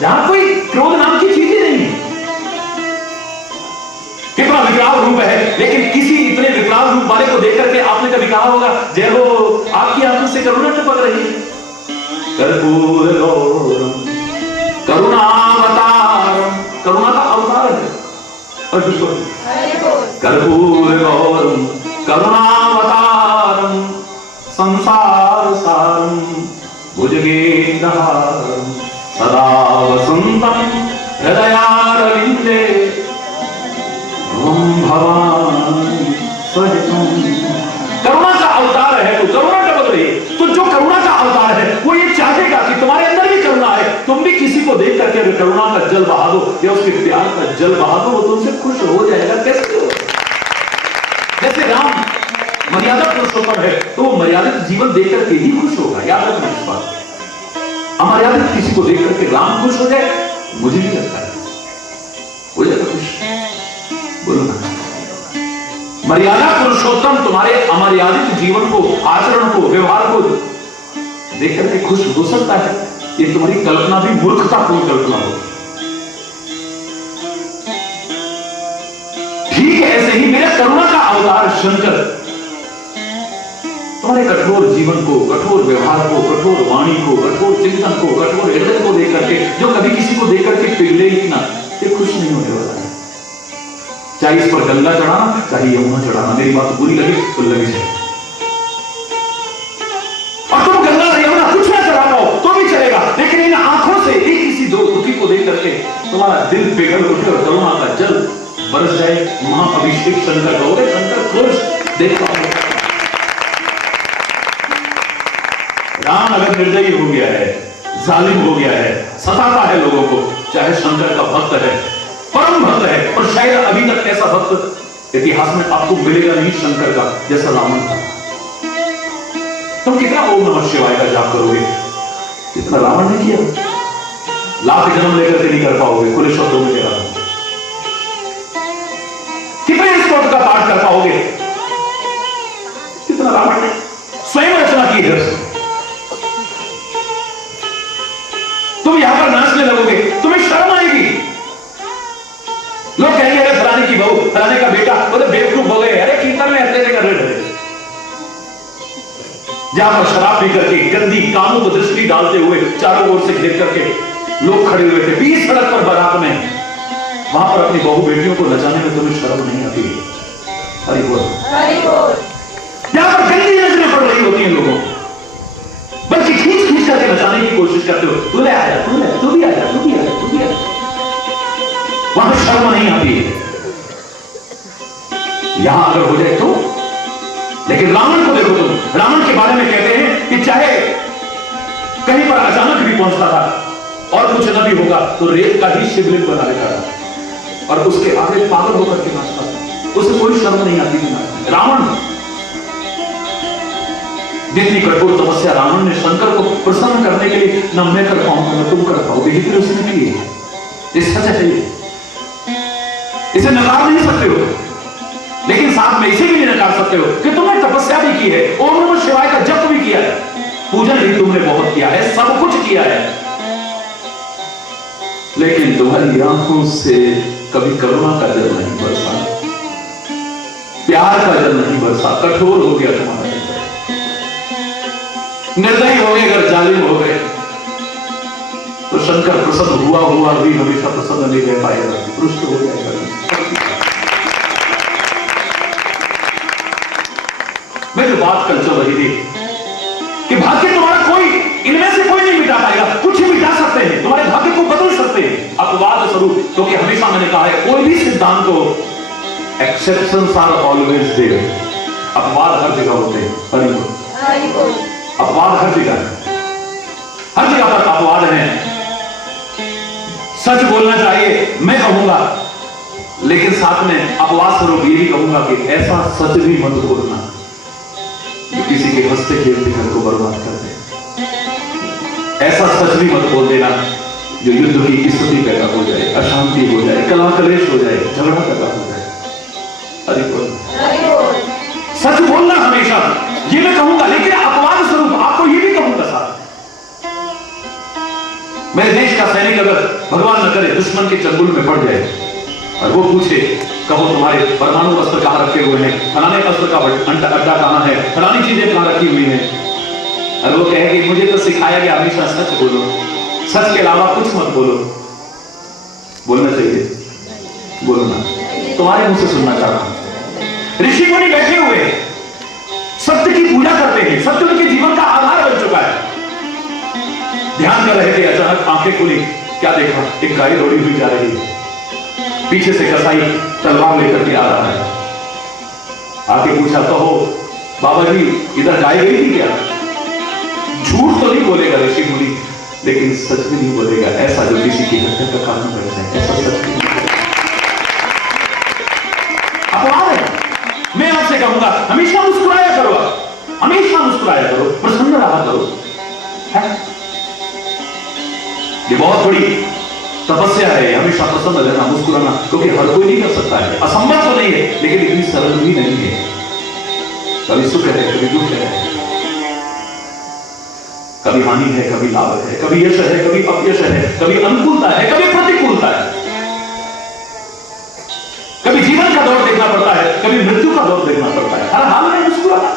जहां कोई क्रोध नाम की चीज ही नहीं है। कितना विकराल रूप है, लेकिन किसी इतने विकराल रूप वाले को देख करके आपने कभी कहा होगा जय हो आपकी आंखों से करुणा टपक रही है। कर्पूर गौरम करुणावतारम, करुणा का अवतार है। कर्पूर गौरम करुणावतारम संसार सारम भुजगेन्द्रहारम सदा वसंतम हृदयारविंदे भवानी सहितम। करुणा का अवतार है तो करुणा टपक रही है। तो जो करुणा का अवतार है वो ये चाहेगा कि तुम्हारे अंदर भी करुणा है, तुम भी किसी को देख करके अगर करुणा का जल बहा दो या उसके प्यार का जल बहा दो, वो तुमसे खुश हो जाएगा। कैसे हो? जैसे राम मर्यादा पुरुषोत्तम है तो वो मर्यादित जीवन देख करके ही खुश होगा। याद रखना इस बात। अमर्यादित किसी को देख करके राम खुश हो जाए, मुझे नहीं लगता है हो जाएगा खुश। बोलो ना, मर्यादा पुरुषोत्तम तुम्हारे अमर्यादित जीवन को, आचरण को, व्यवहार को देख करके खुश हो सकता है। ये तुम्हारी कल्पना भी मूर्खतापूर्ण कल्पना हो। ठीक है, ऐसे ही मेरे करुणा का अवतार शंकर तुम्हारे कठोर जीवन को, कठोर व्यवहार को, कठोर वाणी को, कठोर चिंतन को, कठोर हृदय को देख करके, जो कभी किसी को देख करके पिघले ही ना, ये खुश नहीं होने वाला है। चाहे इस पर गंगा चढ़ाना, चाहे यमुना चढ़ाना, मेरी बात बुरी लगी तो लगी जाए। और तुम गंगा यमुना कुछ ना चढ़ा पाओ तो भी चलेगा, लेकिन इन आंखों से एक किसी दो दुखी को देख करके तुम्हारा दिल पिघल उठे और करुणा का जल बरस जाए। महाअभिषेक शंकर का हो गए, शंकर खुश देख पाओ। राम अगर निर्दयी हो गया है, जालिम हो गया है, सताता है लोगों को, चाहे शंकर का भक्त है, परम भक्त है, और शायद अभी तक ऐसा भक्त इतिहास में आपको मिलेगा नहीं शंकर का जैसा रावण था। तुम कितना ओम नमः शिवाय का जाप करोगे, जितना रावण ने किया, लाख जन्म लेकर के नहीं कर पाओगे। खुले शब्दों में कह रहा हूं, कितने स्तोत्र का पाठ कर पाओगे, कितना रावण ने स्वयं रचना की है। तुम यहां पर नाचने लगोगे, तुम्हें शर्म आएगी। लोग कहेंगे अरे फलाने की बहू, फलाने का बेटा, वो तो बेवकूफ हो गए, अरे कीर्तन में ऐसे कर रहे। जहां पर शराब पी करके गंदी कामों को दृष्टि डालते हुए चारों ओर से घेर करके लोग खड़े हुए थे बीच सड़क पर बारात में, वहां पर अपनी बहू बेटियों को नचाने में तुम्हें शर्म नहीं आती? हरि बोल, हरि बोल। जहां पर गंदी नजरें पड़ रही होती हैं लोगों, बल्कि खींच खींच करके नचाने की कोशिश करते हो, तू ले आया, तू ले, तू भी आया, तू भी आया, तू भी आया, वहां शर्म नहीं आती है। यहां अगर हो जाए तो, लेकिन रावण को देखो तुम, रावण के बारे में कहते हैं कि चाहे कहीं पर अचानक भी पहुंचता था और कुछ न भी होगा तो रेत का ही शिवलिंग बना लेता था और उसके आगे पागल होकर के नाचता था, उसे कोई शर्म नहीं आती थी। रावण, जितनी कठोर तपस्या रावण ने शंकर को प्रसन्न करने के लिए, न मैं कर पाऊंगा न तुम कर पाओगे, जितनी उसने की है, ये सच है। इसे नकार नहीं सकते हो, लेकिन साथ में इसे भी नहीं नकार सकते हो कि तुमने तपस्या भी की है, ओम नमः शिवाय का जप भी किया है, पूजन भी तुमने बहुत किया है, सब कुछ किया है, लेकिन तुम्हारी आंखों से कभी करुणा का जल नहीं बरसा, प्यार का जल नहीं बरसा, कठोर हो गया तुम्हारा हृदय, निर्दयी हो गए, अगर जालिम हो गए तो शंकर प्रसन्न हुआ भी हमेशा प्रसन्न नहीं रह पाएगा, रुष्ट हो जाएगा। मैं जो बात कल चल रही थी कि भाग्य तुम्हारा कोई, इनमें से कोई नहीं मिटा पाएगा, कुछ ही मिटा सकते हैं, तुम्हारे भाग्य को बदल सकते हैं अपवाद स्वरूप, क्योंकि हमेशा मैंने कहा है कोई भी सिद्धांत को एक्सेप्शंस आर ऑलवेज देयर, अपवाद हर जगह होते हैं, अपवाद हर जगह पर अपवाद है। सच बोलना चाहिए मैं कहूंगा, लेकिन साथ में अपवाद स्वरूप ये भी कहूंगा कि ऐसा सच भी मत बोलना जो किसी के हंसते खेलते घर को बर्बाद कर दे, ऐसा सच भी मत बोल देना जो युद्ध की स्थिति पैदा हो जाए, अशांति हो जाए, कलह कलेश हो जाए, झगड़ा पैदा हो जाए। अरे बोल, सच बोलना हमेशा, ये मैं कहूंगा, लेकिन अपवाद स्वरूप आपको ये भी कहूंगा साथ, मेरे देश का सैनिक अगर भगवान न करे दुश्मन के चंगुल में पड़ जाए और वो पूछे कहो तुम्हारे परमाणु अस्त्र कहां रखे हुए हैं, फलाने अस्त्र का अड्डा कहां है, फलानी चीजें कहां रखी हुई हैं, और वो कहेगी मुझे तो सिखाया गया हमेशा सच बोलो, सच के अलावा कुछ मत बोलो, बोलना चाहिए, बोलना, तुम्हारे मुंह से सुनना चाहता हूं। ऋषि मुनि बैठे हुए सत्य की पूजा करते हैं, सत्य उनके जीवन का आधार बन चुका है, ध्यान कर रहे थे, अचानक आंखें खुली, क्या देखा, एक गाय दौड़ी हुई जा रही है, पीछे से कसाई तलवार लेकर के आ रहा है, आके पूछा तो हो बाबा जी इधर गाय गई थी क्या? झूठ तो नहीं बोलेगा ऋषि मुनि, लेकिन सच भी नहीं बोलेगा, ऐसा जो किसी की हत्या का कारण बन जाए, ऐसा सच नहीं अपवाद है। मैं आपसे कहूंगा हमेशा मुस्कुराया करो, हमेशा मुस्कुराया करो, प्रसन्न रहा करो, है? ये बहुत बड़ी तपस्या है, हमेशा प्रसन्न रहना, मुस्कुराना, क्योंकि हर कोई नहीं कर सकता है, असंभव तो नहीं है, लेकिन इतनी सरल भी नहीं है, कभी सुख है कभी दुख है, कभी हानि है कभी लाभ है, कभी यश है कभी अपयश है, कभी अनुकूलता है कभी प्रतिकूलता है, कभी जीवन का दौर देखना पड़ता है, कभी मृत्यु का दौर देखना पड़ता है, हर हाल में मुस्कुराना।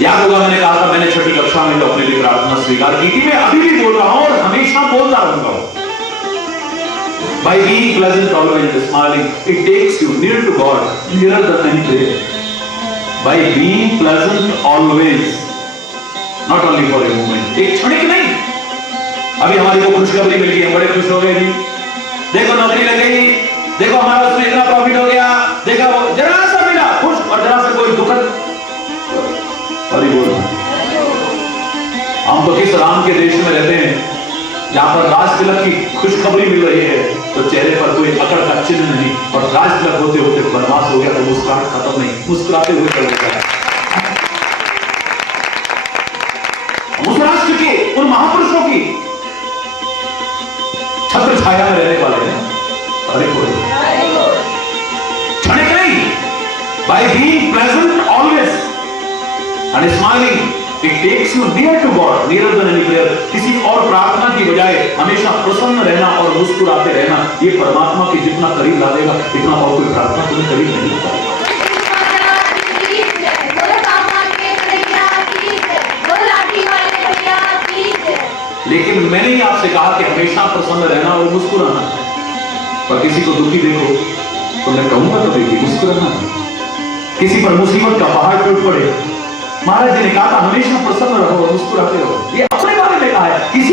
याद होगा मैंने कहा था, मैंने छठी कक्षा में जो अपने लिए प्रार्थना स्वीकार की थी, मैं अभी भी बोल रहा हूं और हमेशा बोलता रहूंगा। By being pleasant always, smiling, it takes you near to God, nearer than any prayer. By being pleasant always, not only for a moment, एक क्षणिक नहीं। अभी हमारी को खुशखबरी मिल गई, हम बड़े खुश हो गए जी, देखो नौकरी लग गई, देखो हमारा उसमें इतना प्रॉफिट हो गया, देखा वो जरा सा मिला खुश और जरा सा कोई दुखद। अरे बोल, हम तो किस राम के देश में रहते हैं जहां पर राज तिलक की खुशखबरी मिल रही है तो चेहरे पर कोई अकड़ का चिन्ह नहीं, और राज तिलक होते होते बनवास हो गया तो मुस्कुराहट खत्म नहीं, मुस्कुराते हुए चल रहा है। मुस्कुराहट चुके उन महापुरुषों की छत्र छाया में रहने वाले हैं। अरे बोल, क्षणिक नहीं, by being pleasant always and smiling, it takes you near to God, nearer than any prayer. किसी और प्रार्थना की बजाय हमेशा प्रसन्न रहना और मुस्कुराते रहना, ये परमात्मा के जितना करीब ला देगा, इतना और कोई प्रार्थना तुम्हें करीब नहीं ला पाएगा। लेकिन मैंने ही आपसे कहा कि हमेशा प्रसन्न रहना और मुस्कुराना, और किसी को दुखी देखो तो मैं कहूंगा कभी भी मुस्कुराना। किसी पर मुसीबत का पहाड़ टूट पड़े, महाराज जी ने कहा था हमेशा प्रसन्न रहो और मुस्कुराते रहो, ये अपने बारे में कहा है। किसी